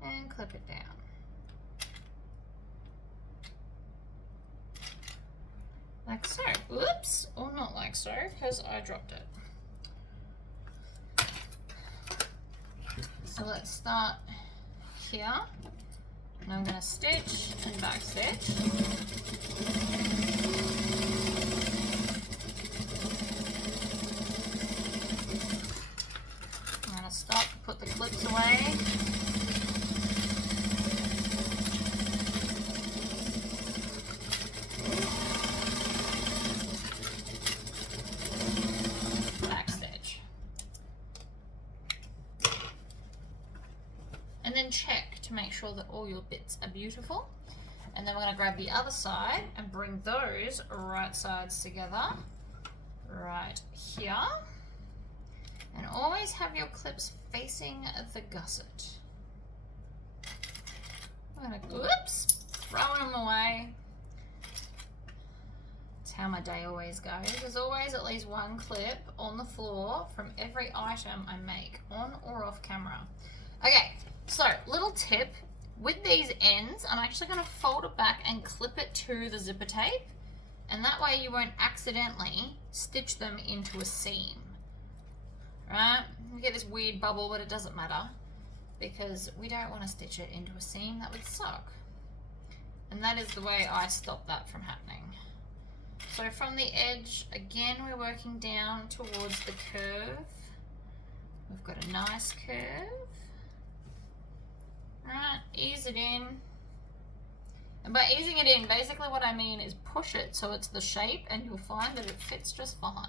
and clip it down. Like so. Oops, or not like so, because I dropped it. So let's start here, and I'm going to stitch and back stitch. I'm going to stop, put the clips away. And then check to make sure that all your bits are beautiful. And then we're going to grab the other side and bring those right sides together right here. And always have your clips facing the gusset. I'm going to, oops, throwing them away. That's how my day always goes. There's always at least one clip on the floor from every item I make, on or off camera. Okay. So, little tip, with these ends, I'm actually going to fold it back and clip it to the zipper tape, and that way you won't accidentally stitch them into a seam. Right? You get this weird bubble, but it doesn't matter, because we don't want to stitch it into a seam. That would suck. And that is the way I stop that from happening. So from the edge, again, we're working down towards the curve. We've got a nice curve. Right, ease it in. And by easing it in, basically what I mean is push it so it's the shape, and you'll find that it fits just fine.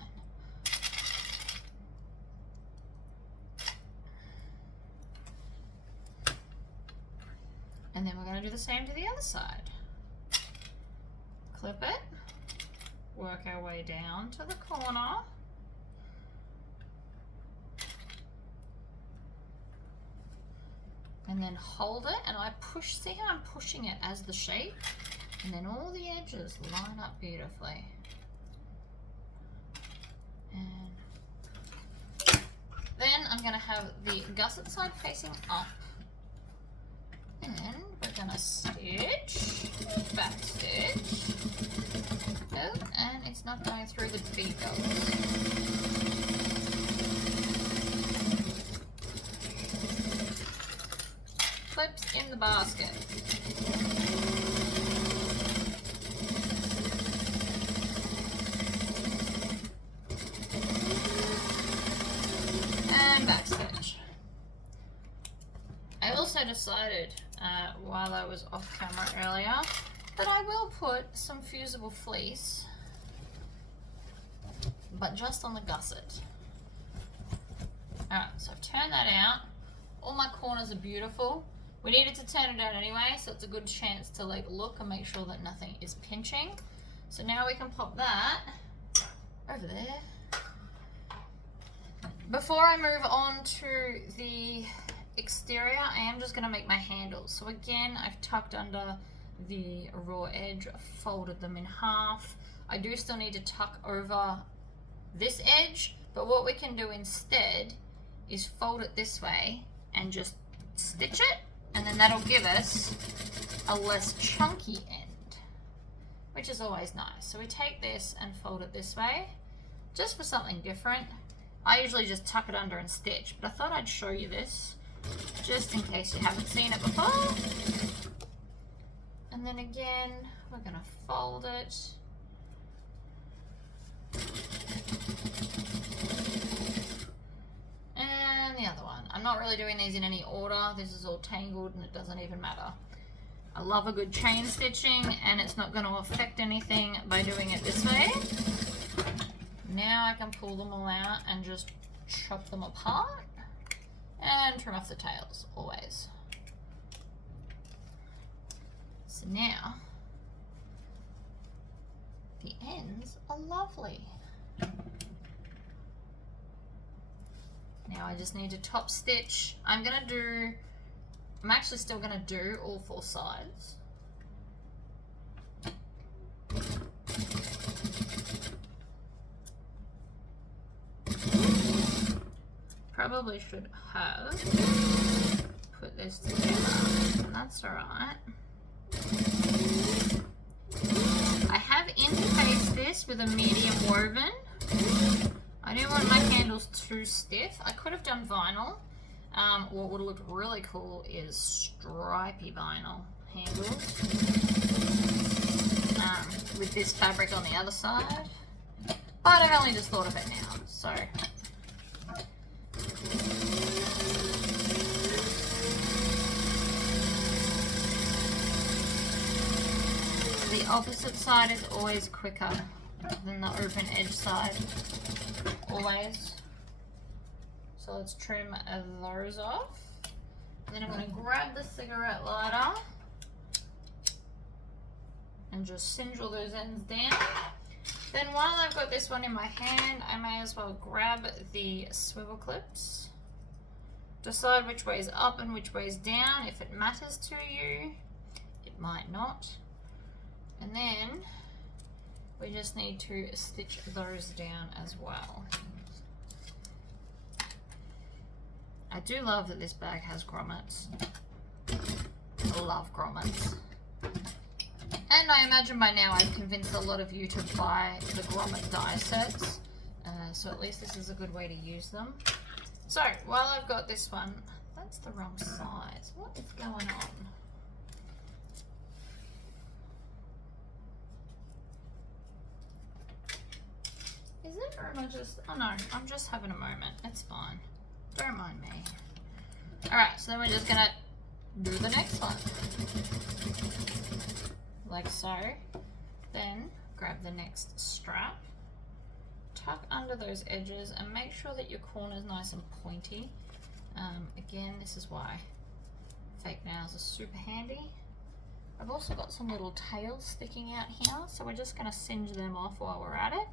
And then we're going to do the same to the other side. Clip it, work our way down to the corner. and then hold it, and I push, see how I'm pushing it as the shape, and then all the edges line up beautifully. And then I'm going to have the gusset side facing up, and we're going to stitch, back stitch, oh, and it's not going through the bead belts. Clips in the basket. And backstitch. I also decided while I was off camera earlier that I will put some fusible fleece, but just on the gusset. Alright, so I've turned that out. All my corners are beautiful. We needed to turn it out anyway, so it's a good chance to like look and make sure that nothing is pinching. So now we can pop that over there. Before I move on to the exterior, I am just going to make my handles. So again, I've tucked under the raw edge, folded them in half. I do still need to tuck over this edge, but what we can do instead is fold it this way and just stitch it, and then that'll give us a less chunky end, which is always nice. So we take this and fold it this way, just for something different. I usually just tuck it under and stitch, but I thought I'd show you this, just in case you haven't seen it before. And then again, we're gonna fold it. And the other one. I'm not really doing these in any order. This is all tangled and it doesn't even matter. I love a good chain stitching, and it's not going to affect anything by doing it this way. Now I can pull them all out and just chop them apart and trim off the tails, always. So now the ends are lovely. Now I just need to top stitch. I'm actually still gonna do all 4 sides. Probably should have put this together, and that's alright. I have interfaced this with a medium woven. I didn't want my handles too stiff. I could have done vinyl. What would look really cool is stripy vinyl handles with this fabric on the other side. But I've only just thought of it now, so. The opposite side is always quicker than the open edge side, always. So let's trim those off. And then I'm going to grab the cigarette lighter and just singe all those ends down. Then while I've got this one in my hand, I may as well grab the swivel clips. Decide which way is up and which way is down. If it matters to you, it might not. And then we just need to stitch those down as well. I do love that this bag has grommets. I love grommets. And I imagine by now I've convinced a lot of you to buy the grommet die sets. So at least this is a good way to use them. So while I've got this one, that's the wrong size. What is going on? Is it, or am I just, oh no, I'm just having a moment. It's fine. Don't mind me. Alright, so then we're just gonna do the next one. Like so. Then grab the next strap, tuck under those edges, and make sure that your corner is nice and pointy. Again, this is why fake nails are super handy. I've also got some little tails sticking out here, so we're just gonna singe them off while we're at it.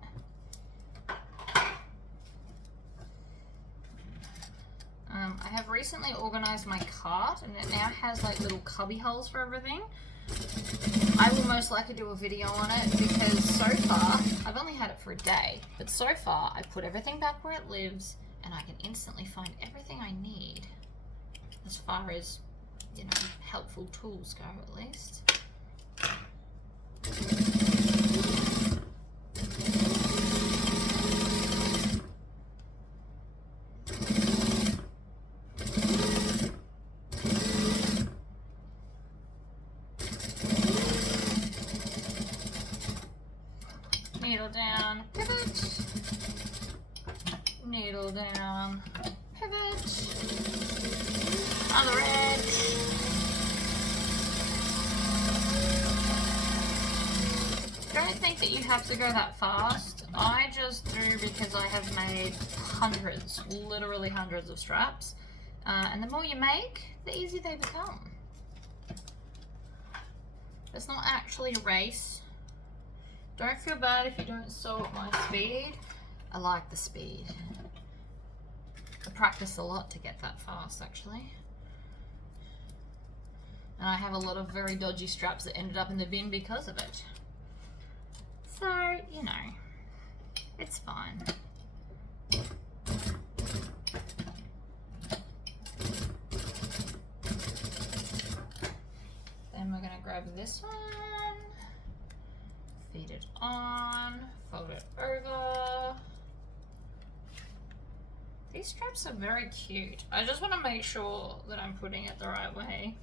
I have recently organized my cart and it now has like little cubby holes for everything. I will most likely do a video on it because so far, I've only had it for a day, but so far I've put everything back where it lives and I can instantly find everything I need as far as, you know, helpful tools go at least. Needle down, pivot, needle down, pivot, other edge. Don't think that you have to go that fast. I just do because I have made hundreds, literally hundreds of straps. And the more you make, the easier they become. It's not actually a race. Don't feel bad if you don't sew at my speed. I like the speed. I practice a lot to get that fast, actually. And I have a lot of very dodgy straps that ended up in the bin because of it. So, you know, it's fine. Then we're gonna grab this one. Feed it on, fold it over. These straps are very cute. I just want to make sure that I'm putting it the right way.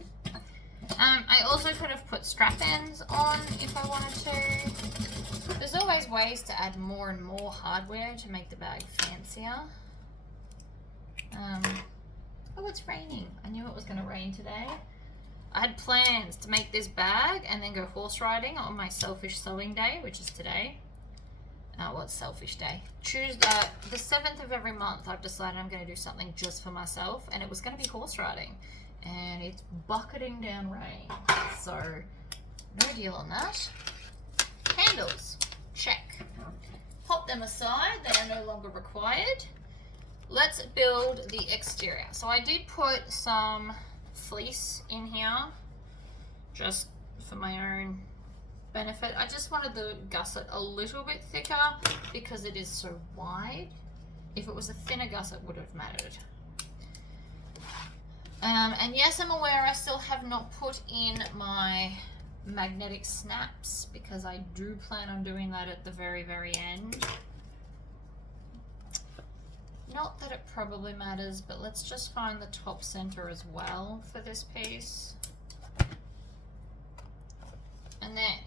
I also could have put strap ends on if I wanted to. There's always ways to add more and more hardware to make the bag fancier. Oh, it's raining. I knew it was going to rain today. I had plans to make this bag and then go horse riding on my selfish sewing day, which is today. What's selfish day? Tuesday, the 7th of every month, I've decided I'm going to do something just for myself, and it was going to be horse riding. And it's bucketing down rain, so no deal on that. Handles, check. Pop them aside, they are no longer required. Let's build the exterior. So I did put some fleece in here just for my own benefit. I just wanted the gusset a little bit thicker because it is so wide. If it was a thinner gusset, would have mattered. And yes, I'm aware I still have not put in my magnetic snaps because I do plan on doing that at the very, very end. Not that it probably matters, but let's just find the top center as well for this piece. And then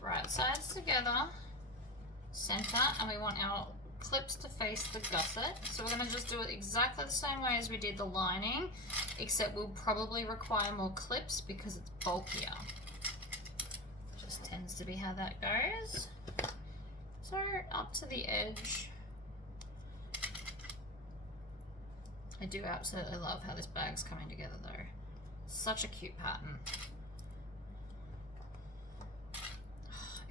right sides together, center, and we want our clips to face the gusset. So we're going to just do it exactly the same way as we did the lining, except we'll probably require more clips because it's bulkier. Just tends to be how that goes. So up to the edge. I do absolutely love how this bag's coming together though. Such a cute pattern.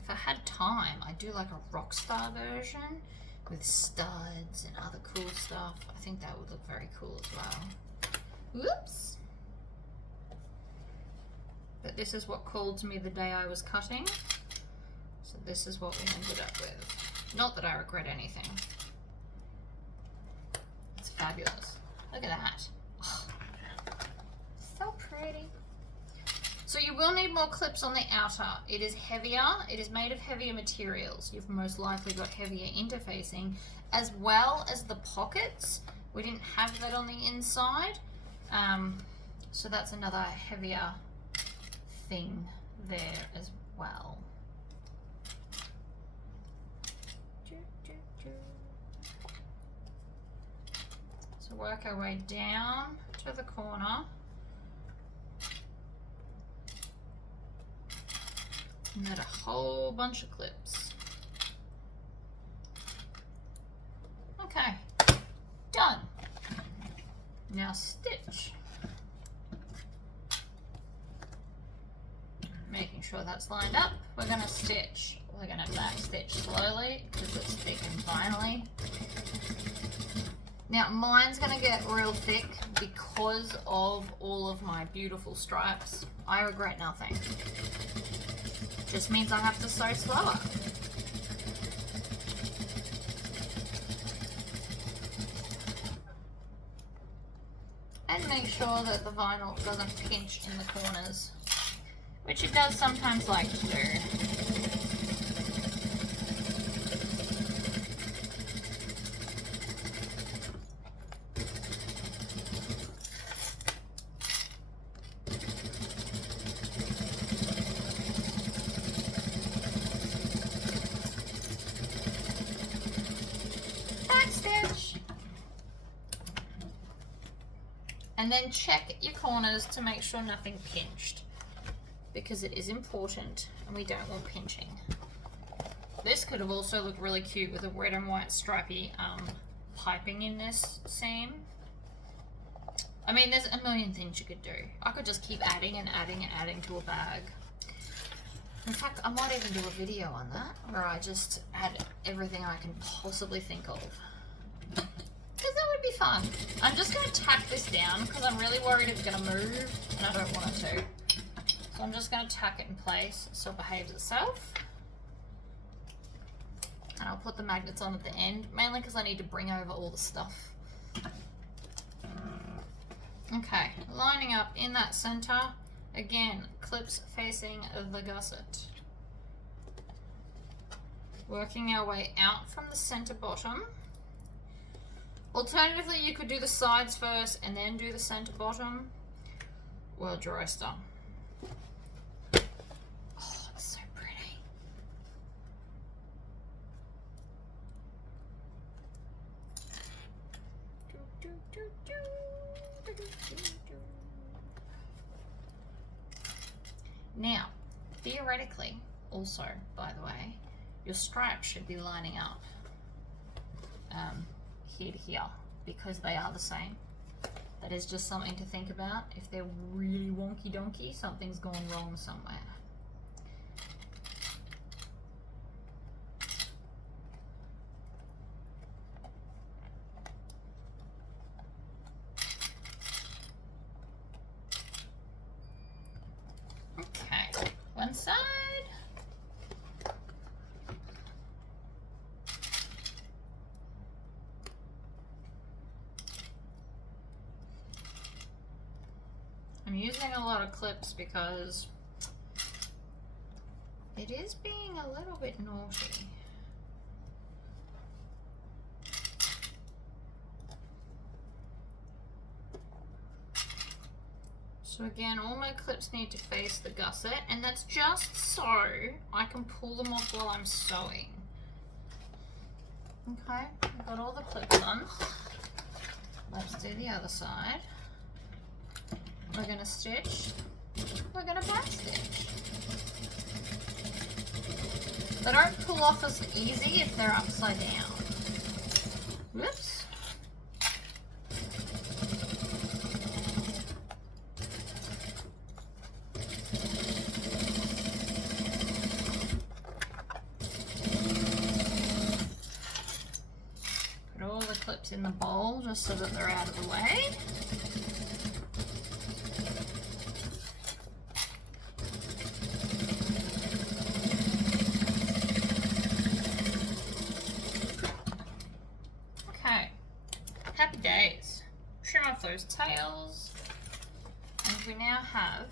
If I had time, I'd do like a rock star version with studs and other cool stuff. I think that would look very cool as well. Whoops. But this is what called to me the day I was cutting. So this is what we ended up with. Not that I regret anything. It's fabulous. Look at that. Oh, so pretty. So you will need more clips on the outer. It is heavier. It is made of heavier materials. You've most likely got heavier interfacing, as well as the pockets. We didn't have that on the inside. So that's another heavier thing there as well. So work our way down to the corner. And add a whole bunch of clips. Okay, done. Now stitch. Making sure that's lined up. We're going to stitch. We're going to back stitch slowly because it's thick and finely. Now mine's gonna get real thick because of all of my beautiful stripes. I regret nothing. Just means I have to sew slower. And make sure that the vinyl doesn't pinch in the corners, which it does sometimes like to do. And then check your corners to make sure nothing pinched, because it is important and we don't want pinching. This could have also looked really cute with a red and white stripy piping in this seam. I mean, there's a million things you could do. I could just keep adding and adding and adding to a bag. In fact, I might even do a video on that where I just add everything I can possibly think of. Because that would be fun. I'm just going to tack this down because I'm really worried it's going to move and I don't want it to. So I'm just going to tack it in place so it behaves itself. And I'll put the magnets on at the end, mainly because I need to bring over all the stuff. Okay, lining up in that center. Again, clips facing the gusset. Working our way out from the center bottom. Alternatively, you could do the sides first and then do the center bottom. World's your oyster. Oh, it's so pretty. Now, theoretically, also, by the way, your stripes should be lining up here to here, because they are the same. That is just something to think about. If they're really wonky donkey, something's gone wrong somewhere. Okay, one side. I'm using a lot of clips because it is being a little bit naughty. So again, all my clips need to face the gusset, and that's just so I can pull them off while I'm sewing. Okay, I've got all the clips on. Let's do the other side. We're going to stitch, we're going to back stitch. They don't pull off as easy if they're upside down. Whoops. Put all the clips in the bowl just so that they're out of the way. Those tails, and we now have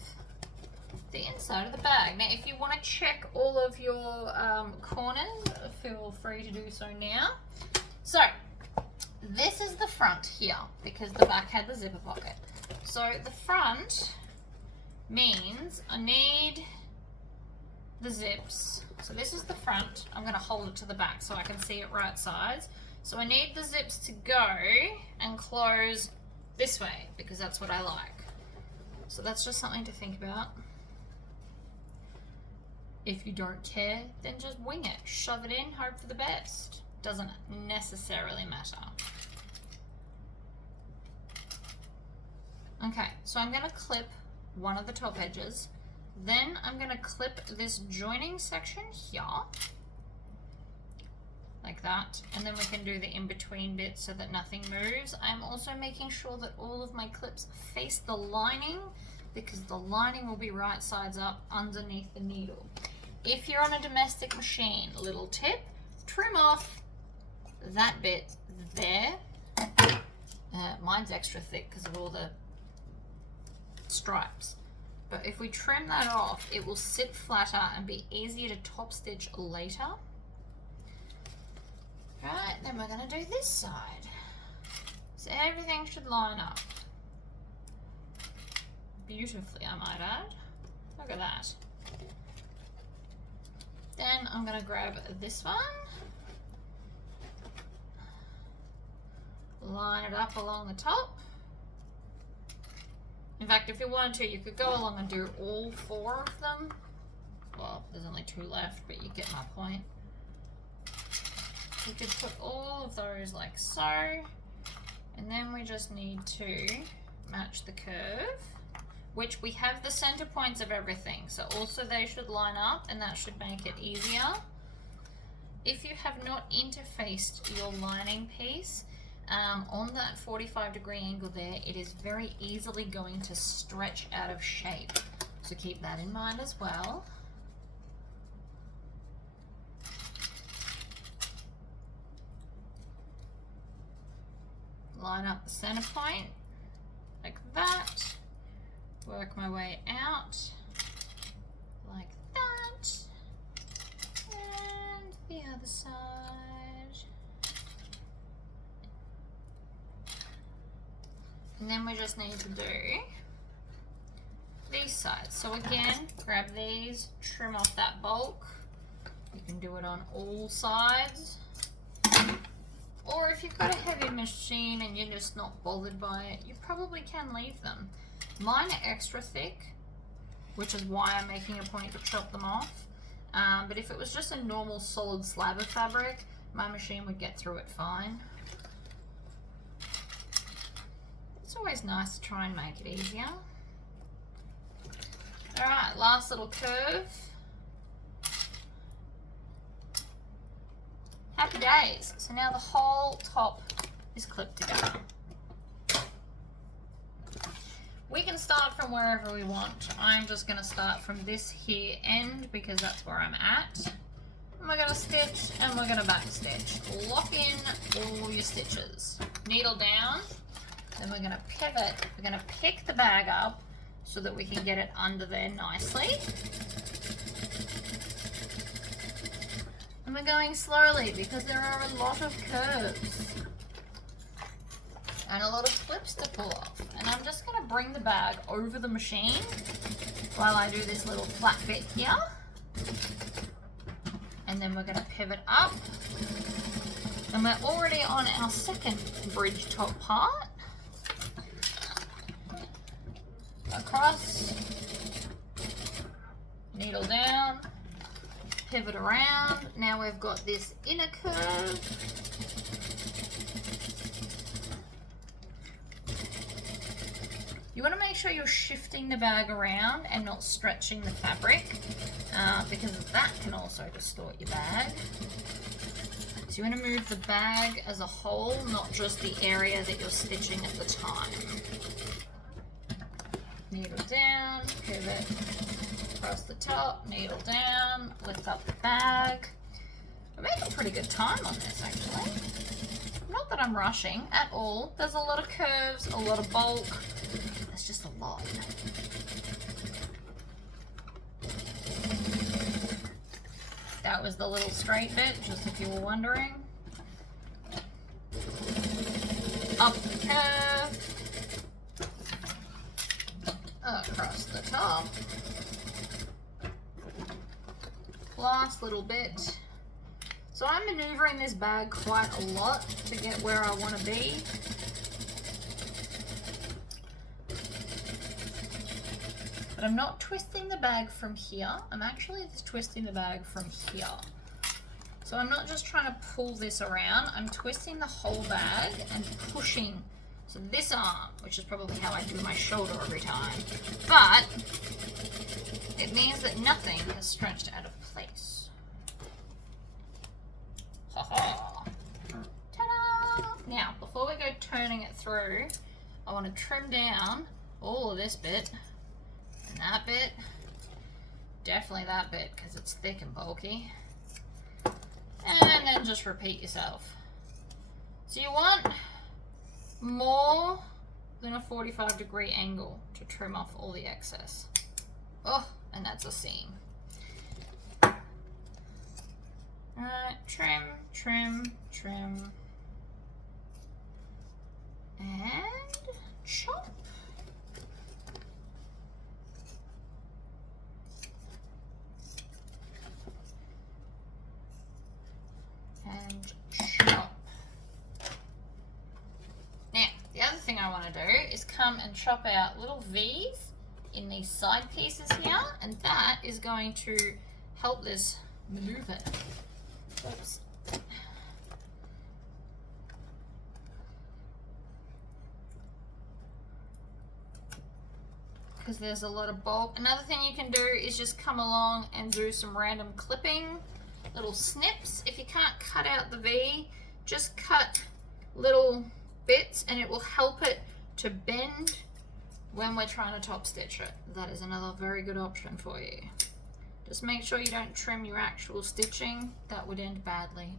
the inside of the bag. Now if you want to check all of your corners, feel free to do so now. So this is the front here because the back had the zipper pocket. So the front means I need the zips. So this is the front. I'm going to hold it to the back so I can see it right sides. So I need the zips to go and close this way because that's what I like. So that's just something to think about. If you don't care, then just wing it. Shove it in, hope for the best. Doesn't necessarily matter. Okay, so I'm gonna clip one of the top edges. Then I'm gonna clip this joining section here. like that. And then we can do the in-between bits so that nothing moves. I'm also making sure that all of my clips face the lining, because the lining will be right sides up underneath the needle. If you're on a domestic machine, little tip, trim off that bit there. Mine's extra thick because of all the stripes. But if we trim that off, it will sit flatter and be easier to top stitch later. Right, then we're going to do this side. So everything should line up beautifully, I might add. Look at that. Then I'm going to grab this one, line it up along the top. In fact, if you wanted to, you could go along and do all 4 of them. Well, there's only 2 left, but you get my point. You could put all of those like so, and then we just need to match the curve, which we have the center points of everything, so also they should line up, and that should make it easier. If you have not interfaced your lining piece on that 45-degree angle there, it is very easily going to stretch out of shape, so keep that in mind as well. Line up the center point like that, work my way out like that, and the other side. And then we just need to do these sides. So again, grab these, trim off that bulk. You can do it on all sides. Or if you've got a heavy machine and you're just not bothered by it, you probably can leave them. Mine are extra thick, which is why I'm making a point to chop them off. But if it was just a normal solid slab of fabric, my machine would get through it fine. It's always nice to try and make it easier. Alright, last little curve. Happy days. So now the whole top is clipped together. We can start from wherever we want. I'm just going to start from this here end because that's where I'm at. And we're going to stitch and we're going to back stitch. Lock in all your stitches. Needle down. Then we're going to pivot. We're going to pick the bag up so that we can get it under there nicely. And we're going slowly because there are a lot of curves and a lot of clips to pull off. And I'm just going to bring the bag over the machine while I do this little flat bit here. And then we're going to pivot up. And we're already on our second bridge top part. Across, needle down, pivot around. Now we've got this inner curve. You want to make sure you're shifting the bag around and not stretching the fabric because that can also distort your bag. So you want to move the bag as a whole, not just the area that you're stitching at the time. Needle down, pivot across the top, needle down, lift up the bag. We're making pretty good time on this actually. Not that I'm rushing at all. There's a lot of curves, a lot of bulk. There's just a lot. That was the little straight bit, just if you were wondering. Up the curve. Across the top. Last little bit. So I'm maneuvering this bag quite a lot to get where I want to be. But I'm not twisting the bag from here. I'm actually just twisting the bag from here. So I'm not just trying to pull this around. I'm twisting the whole bag and pushing. So this arm, which is probably how I do my shoulder every time, but it means that nothing is stretched out of place. Ha ha. through, I want to trim down all of this bit and that bit. Definitely that bit because it's thick and bulky. And then just repeat yourself. So you want more than a 45-degree angle to trim off all the excess. Oh, and that's a seam. Alright, trim, trim, trim. And chop. And chop. Now, the other thing I want to do is come and chop out little V's in these side pieces here, and that is going to help this maneuver. Oops. Because there's a lot of bulk. Another thing you can do is just come along and do some random clipping, little snips. If you can't cut out the V, just cut little bits and it will help it to bend when we're trying to top stitch it. That is another very good option for you. Just make sure you don't trim your actual stitching. That would end badly.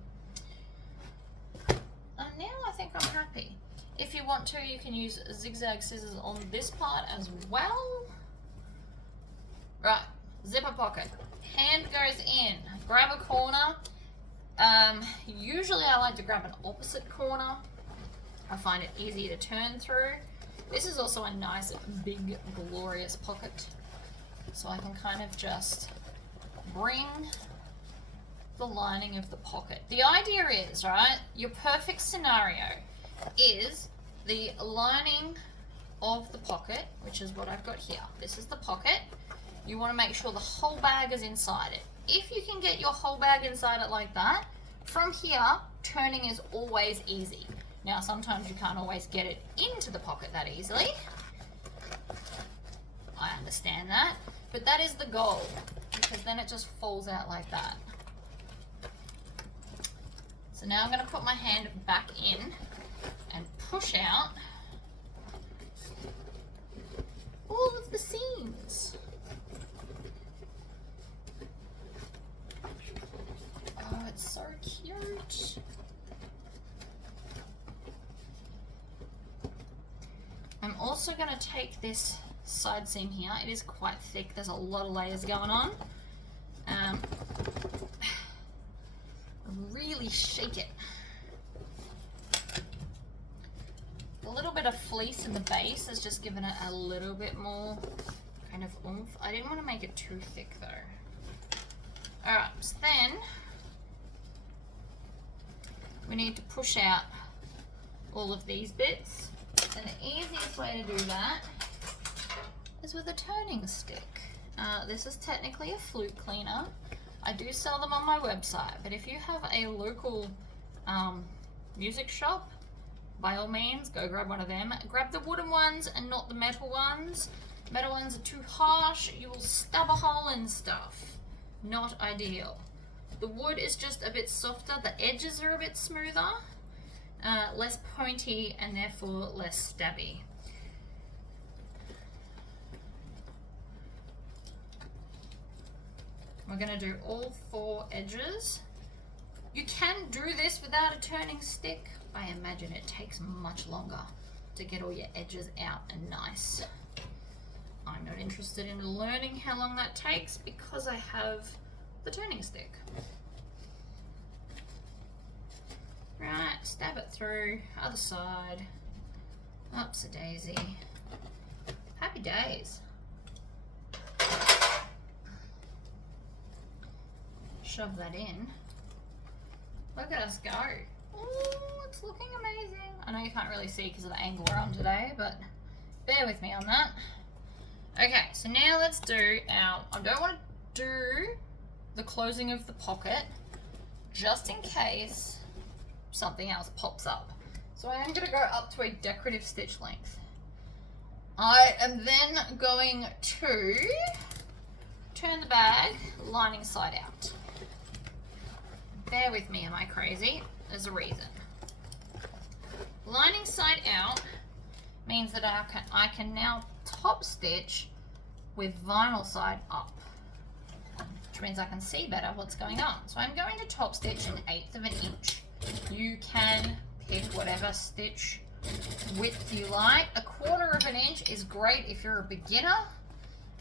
And now I think I'm happy. If you want to, you can use zigzag scissors on this part as well. Right, zipper pocket. Hand goes in. Grab a corner. Usually I like to grab an opposite corner. I find it easy to turn through. This is also a nice, big, glorious pocket. So I can kind of just bring the lining of the pocket. The idea is, right, your perfect scenario is the lining of the pocket, which is what I've got here. This is the pocket. You want to make sure the whole bag is inside it. If you can get your whole bag inside it like that, from here, turning is always easy. Now, sometimes you can't always get it into the pocket that easily. I understand that, but that is the goal, because then it just falls out like that. So now I'm going to put my hand back in and push out all of the seams. Oh, it's so cute. I'm also going to take this side seam here. It is quite thick. There's a lot of layers going on. Really shake it. A little bit of fleece in the base has just given it a little bit more kind of oomph. I didn't want to make it too thick though. Alright, so then we need to push out all of these bits. And the easiest way to do that is with a turning stick. This is technically a flute cleaner. I do sell them on my website, but if you have a local music shop, by all means, go grab one of them. Grab the wooden ones and not the metal ones. Metal ones are too harsh. You will stub a hole in stuff. Not ideal. The wood is just a bit softer. The edges are a bit smoother, less pointy, and therefore less stabby. We're going to do all 4 edges. You can do this without a turning stick. I imagine it takes much longer to get all your edges out and nice. I'm not interested in learning how long that takes because I have the turning stick. Right, stab it through, other side. Upsy daisy. Happy days. Shove that in. Look at us go. Oh, it's looking amazing. I know you can't really see because of the angle we're on today, but bear with me on that. Okay, so now let's do our, I don't want to do the closing of the pocket just in case something else pops up. So I am going to go up to a decorative stitch length. I am then going to turn the bag lining side out. Bear with me, am I crazy? There's a reason. Lining side out means that I can now top stitch with vinyl side up, which means I can see better what's going on. So I'm going to top stitch 1/8 of an inch. You can pick whatever stitch width you like. 1/4 of an inch is great if you're a beginner.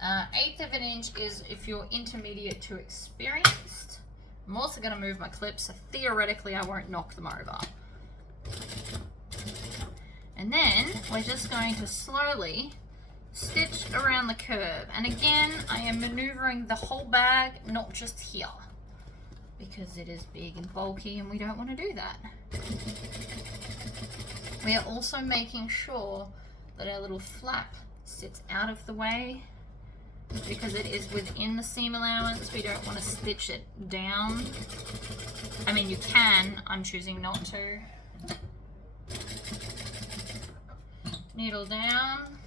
1/8 of an inch is if you're intermediate to experienced. I'm also going to move my clips, so theoretically I won't knock them over. And then we're just going to slowly stitch around the curve. And again, I am maneuvering the whole bag, not just here, because it is big and bulky and we don't want to do that. We are also making sure that our little flap sits out of the way, because it is within the seam allowance. We don't want to stitch it down. I mean, you can, I'm choosing not to. Needle down,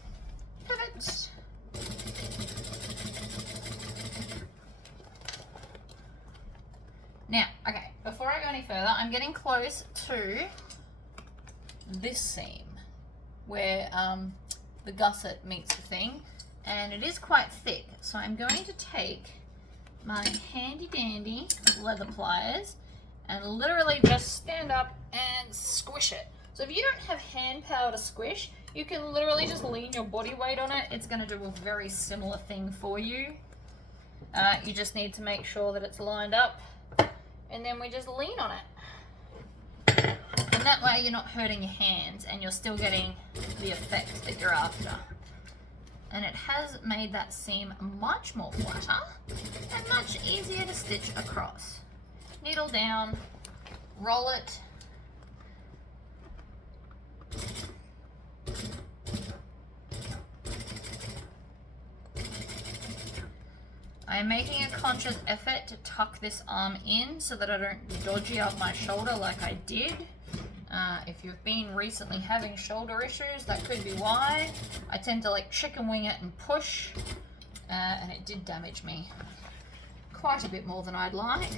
pivot. Now, okay, before I go any further, I'm getting close to this seam where the gusset meets the thing, and it is quite thick. So I'm going to take my handy dandy leather pliers and literally just stand up and squish it. So if you don't have hand power to squish, you can literally just lean your body weight on it. It's going to do a very similar thing for you. You just need to make sure that it's lined up, and then we just lean on it. And that way you're not hurting your hands and you're still getting the effect that you're after. And it has made that seam much more flatter and much easier to stitch across. Needle down, roll it. I am making a conscious effort to tuck this arm in so that I don't dodgy up my shoulder like I did. If you've been recently having shoulder issues, that could be why. I tend to like chicken wing it and push, and it did damage me quite a bit more than I'd like.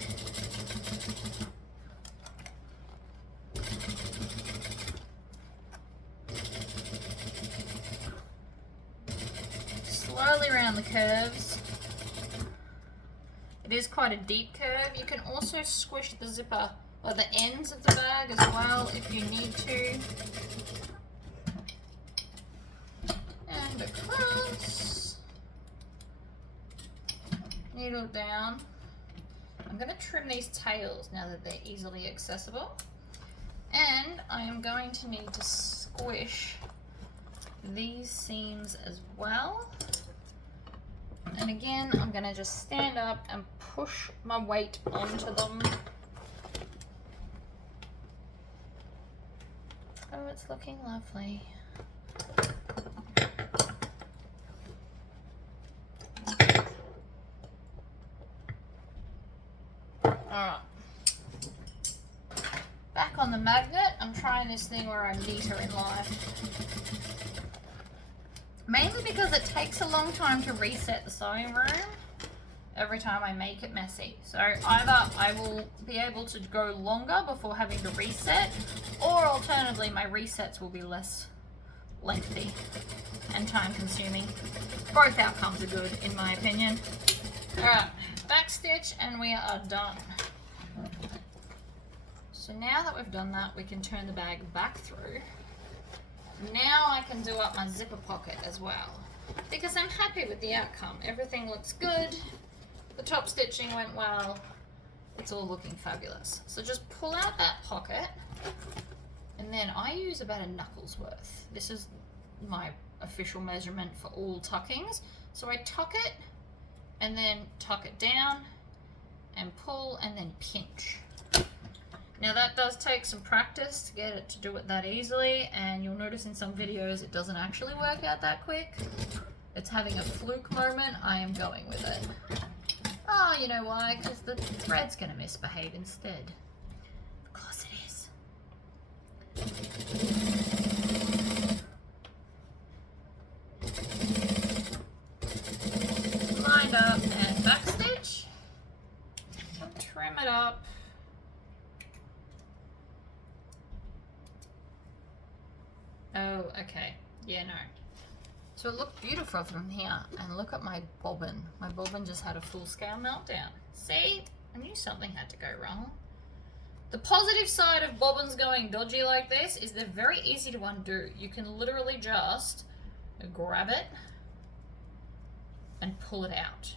Slowly around the curves. It is quite a deep curve. You can also squish the zipper or the ends of the bag as well if you need to. And across. Needle down. I'm going to trim these tails now that they're easily accessible. And I am going to need to squish these seams as well. And again, I'm going to just stand up and push my weight onto them. Oh, it's looking lovely. Alright. Back on the magnet. I'm trying this thing where I'm neater in life. Mainly because it takes a long time to reset the sewing room every time I make it messy. So either I will be able to go longer before having to reset, or alternatively my resets will be less lengthy and time consuming. Both outcomes are good in my opinion. Alright, back stitch and we are done. So now that we've done that, we can turn the bag back through. Now I can do up my zipper pocket as well, because I'm happy with the outcome. Everything looks good, the top stitching went well, it's all looking fabulous. So just pull out that pocket, and then I use about a knuckle's worth. This is my official measurement for all tuckings. So I tuck it, and then tuck it down, and pull, and then pinch. Now that does take some practice to get it to do it that easily, and you'll notice in some videos it doesn't actually work out that quick. It's having a fluke moment. I am going with it. Oh, you know why? Because the thread's going to misbehave instead. Of course it is. Lined up and backstitch. Trim it up. Oh, okay. Yeah, no. So it looked beautiful from here, and look at my bobbin. My bobbin just had a full-scale meltdown. See? I knew something had to go wrong. The positive side of bobbins going dodgy like this is they're very easy to undo. You can literally just grab it and pull it out.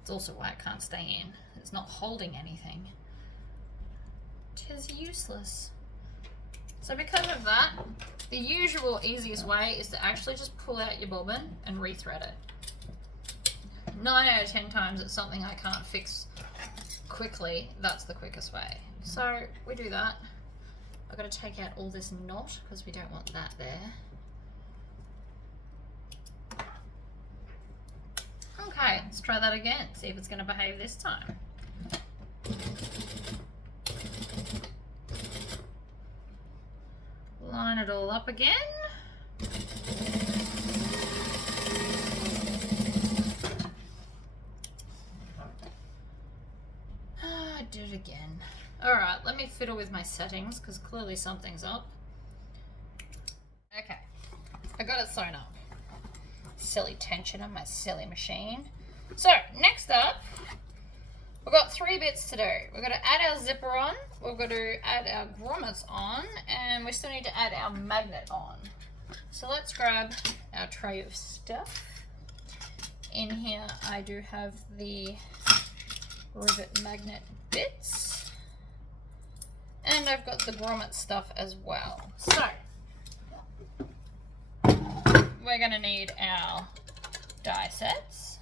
It's also why it can't stay in. It's not holding anything. It is useless. So because of that, the usual easiest way is to actually just pull out your bobbin and rethread it. 9 out of 10 times it's something I can't fix quickly. That's the quickest way. So we do that. I've got to take out all this knot because we don't want that there. Okay, let's try that again. See if it's going to behave this time. Line it all up again. I did it again. Alright, let me fiddle with my settings because clearly something's up. Okay, I got it sewn up. Silly tension on my silly machine. So, next up, we've got 3 bits to do. We've got to add our zipper on, we've got to add our grommets on, and we still need to add our magnet on. So let's grab our tray of stuff. In here I do have the rivet magnet bits, and I've got the grommet stuff as well. So, we're going to need our die sets.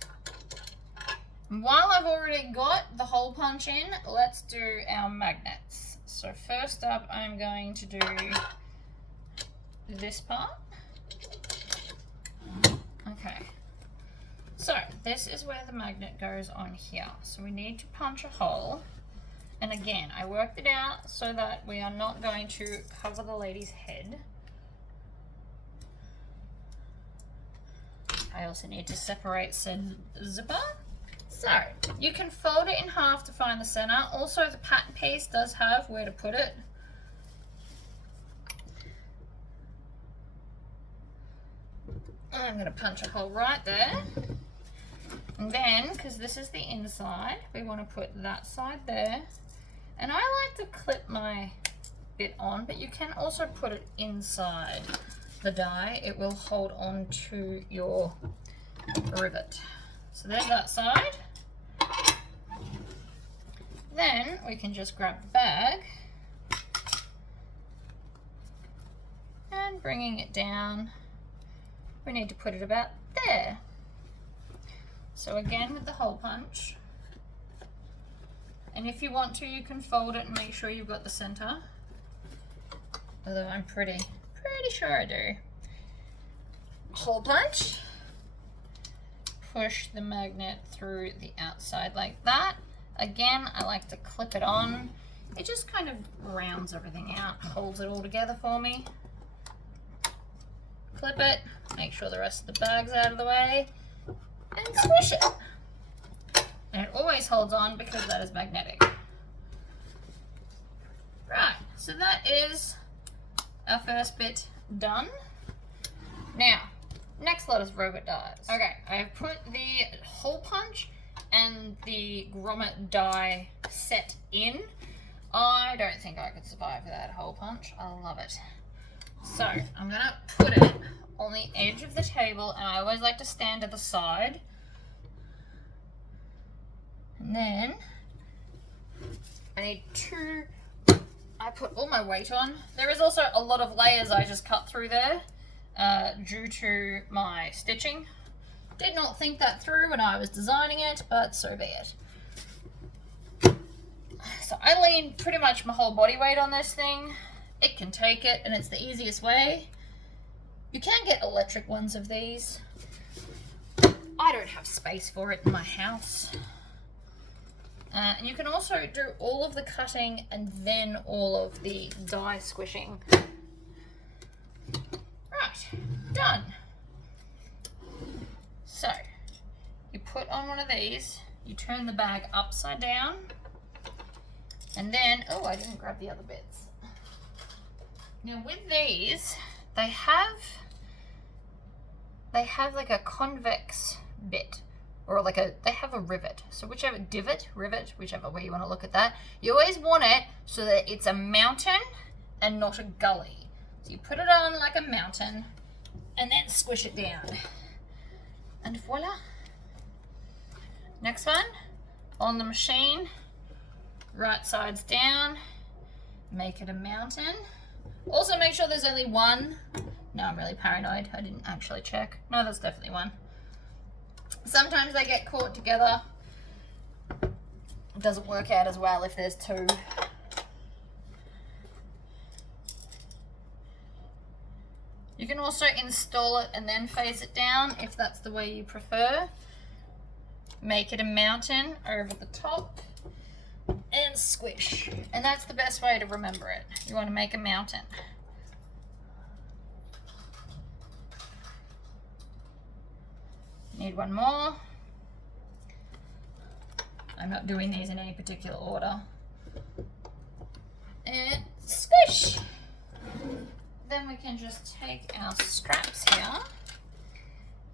While I've already got the hole punch in, let's do our magnets. So first up, I'm going to do this part. Okay. So this is where the magnet goes on here. So we need to punch a hole. And again, I worked it out so that we are not going to cover the lady's head. I also need to separate said zipper. So, you can fold it in half to find the center. Also, the pattern piece does have where to put it. I'm going to punch a hole right there. And then, because this is the inside, we want to put that side there. And I like to clip my bit on, but you can also put it inside the die. It will hold on to your rivet. So there's that side. Then we can just grab the bag and bringing it down, we need to put it about there. So again with the hole punch, and if you want to, you can fold it and make sure you've got the center, although I'm pretty sure I do. Hole punch, push the magnet through the outside like that. Again, I like to clip it on. It just kind of rounds everything out, holds it all together for me. Clip it, make sure the rest of the bag's out of the way, and squish it. And it always holds on because that is magnetic. Right, so that is our first bit done. Now, next lot is robot dies. Okay, I have put the hole punch and the grommet die set in. I don't think I could survive without a hole punch. I love it. So I'm gonna put it on the edge of the table, and I always like to stand to the side. And then I need I put all my weight on. There is also a lot of layers I just cut through there due to my stitching. Did not think that through when I was designing it, but so be it. So I lean pretty much my whole body weight on this thing. It can take it, and it's the easiest way. You can get electric ones of these. I don't have space for it in my house. And you can also do all of the cutting and then all of the die squishing. Right, done. So, you put on one of these, you turn the bag upside down, and then, oh, I didn't grab the other bits. Now with these, they have they have like a convex bit, or like they have a rivet. So whichever rivet, whichever way you want to look at that, you always want it so that it's a mountain and not a gully. So you put it on like a mountain and then squish it down. And voila. Next one, on the machine, right sides down, make it a mountain. Also make sure there's only one. No, I'm really paranoid. I didn't actually check. No, there's definitely one. Sometimes they get caught together. It doesn't work out as well if there's two. You can also install it and then face it down if that's the way you prefer. Make it a mountain over the top and squish. And that's the best way to remember it. You want to make a mountain. Need one more. I'm not doing these in any particular order. And squish. Then we can just take our straps here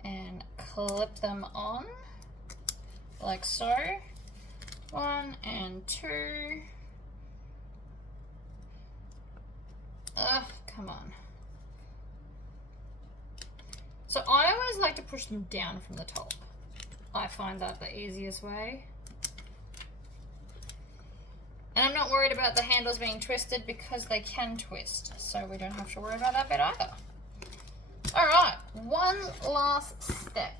and clip them on like so. 1 and 2. Ugh, come on. So I always like to push them down from the top. I find that the easiest way. And I'm not worried about the handles being twisted because they can twist. So we don't have to worry about that bit either. All right, one last step.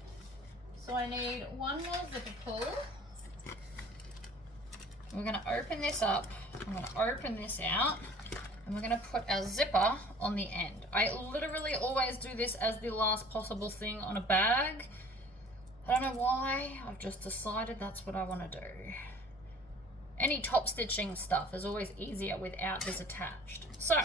So I need one more zipper pull. We're gonna open this up. I'm gonna open this out. And we're gonna put our zipper on the end. I literally always do this as the last possible thing on a bag. I don't know why, I've just decided that's what I wanna do. Any top stitching stuff is always easier without this attached. So,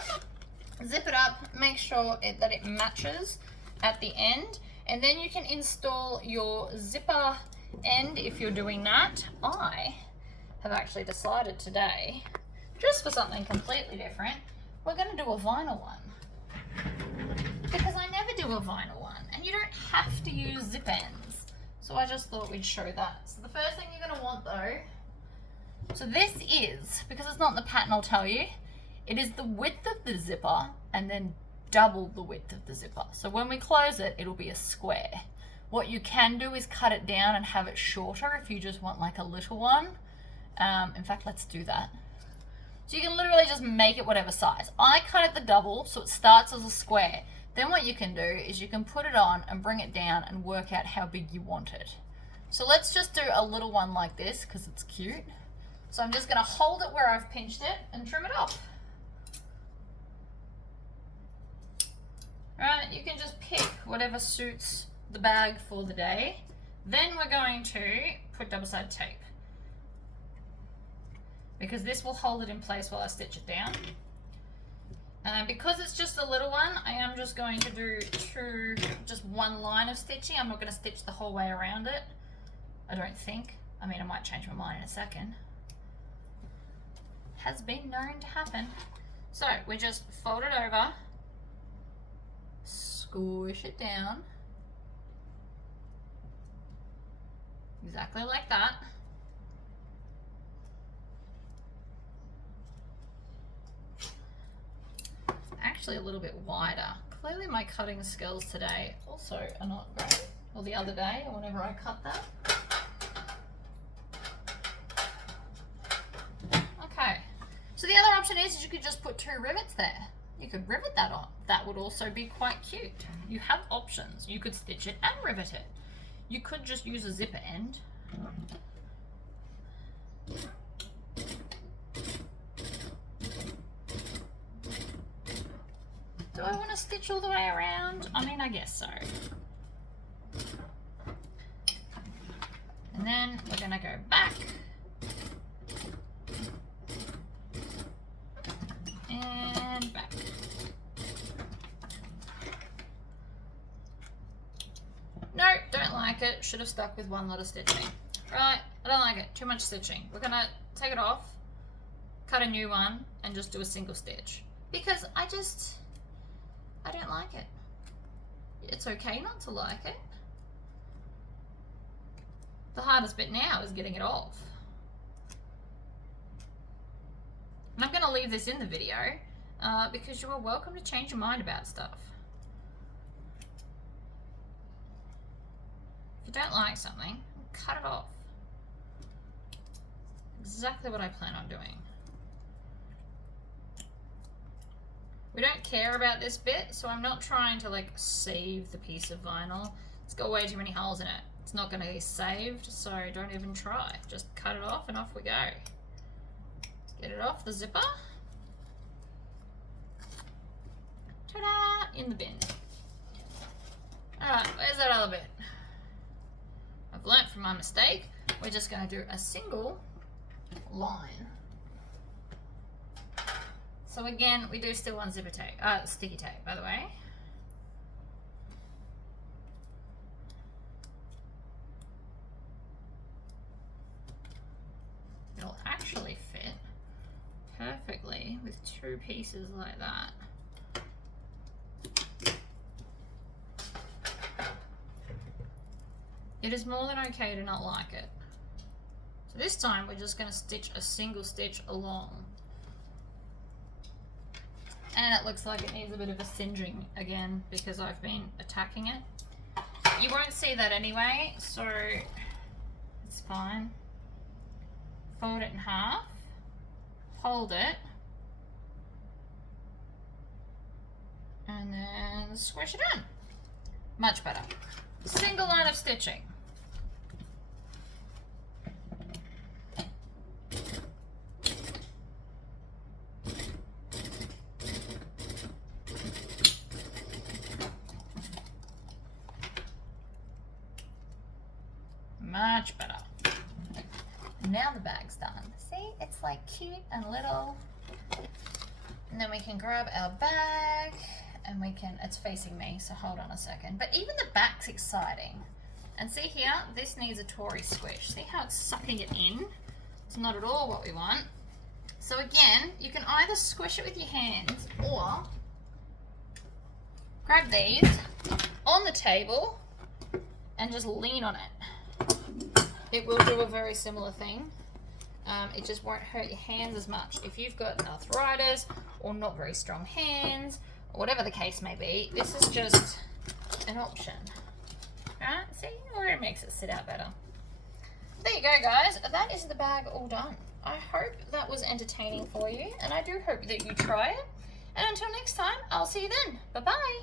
zip it up, make sure that it matches at the end, and then you can install your zipper end if you're doing that. I have actually decided today, just for something completely different, we're going to do a vinyl one. Because I never do a vinyl one, and you don't have to use zip ends. So I just thought we'd show that. So the first thing you're going to want though, so this is, because it's not in the pattern I'll tell you, it is the width of the zipper and then double the width of the zipper. So when we close it, it'll be a square. What you can do is cut it down and have it shorter if you just want like a little one. In fact, let's do that. So you can literally just make it whatever size. I cut it the double, so it starts as a square. Then what you can do is you can put it on and bring it down and work out how big you want it. So let's just do a little one like this because it's cute. So I'm just going to hold it where I've pinched it and trim it off. Right, you can just pick whatever suits the bag for the day. Then we're going to put double-sided tape, because this will hold it in place while I stitch it down. And because it's just a little one, I am just going to do just one line of stitching. I'm not going to stitch the whole way around it, I don't think. I mean, I might change my mind in a second. Has been known to happen. So we just fold it over, squish it down, exactly like that. Actually a little bit wider. Clearly my cutting skills today also are not great, or the other day, or whenever I cut that. Okay, so the other option is you could just put 2 rivets there. You could rivet that on. That would also be quite cute. You have options. You could stitch it and rivet it. You could just use a zipper end. Do I want to stitch all the way around? I mean, I guess so. And then we're going to go back. And back. No, don't like it. Should have stuck with one lot of stitching. Right, I don't like it. Too much stitching. We're going to take it off, cut a new one, and just do a single stitch. Because I don't like it. It's okay not to like it. The hardest bit now is getting it off. And I'm going to leave this in the video because you are welcome to change your mind about stuff. If you don't like something, cut it off. Exactly what I plan on doing. We don't care about this bit, so I'm not trying to like save the piece of vinyl. It's got way too many holes in it. It's not going to be saved, so don't even try. Just cut it off and off we go. Get it off the zipper. Ta-da! In the bin. Alright, where's that other bit? I've learnt from my mistake. We're just going to do a single line. So again, we do still want zipper tape, sticky tape, by the way. It'll actually fit perfectly with two pieces like that. It is more than okay to not like it. So this time we're just going to stitch a single stitch along. And it looks like it needs a bit of a singeing again because I've been attacking it. You won't see that anyway, so it's fine. Fold it in half, hold it, and then squish it in. Much better. Single line of stitching. Much better. Now the bag's done. See, it's like cute and little. And then we can grab our bag and we can, it's facing me, so hold on a second. But even the back's exciting. And see here, this needs a Tory squish. See how it's sucking it in? It's not at all what we want. So again, you can either squish it with your hands or grab these on the table and just lean on it. It will do a very similar thing. It just won't hurt your hands as much. If you've got an arthritis or not very strong hands, or whatever the case may be, this is just an option. Right? See? Or it makes it sit out better. There you go, guys. That is the bag all done. I hope that was entertaining for you, and I do hope that you try it. And until next time, I'll see you then. Bye-bye.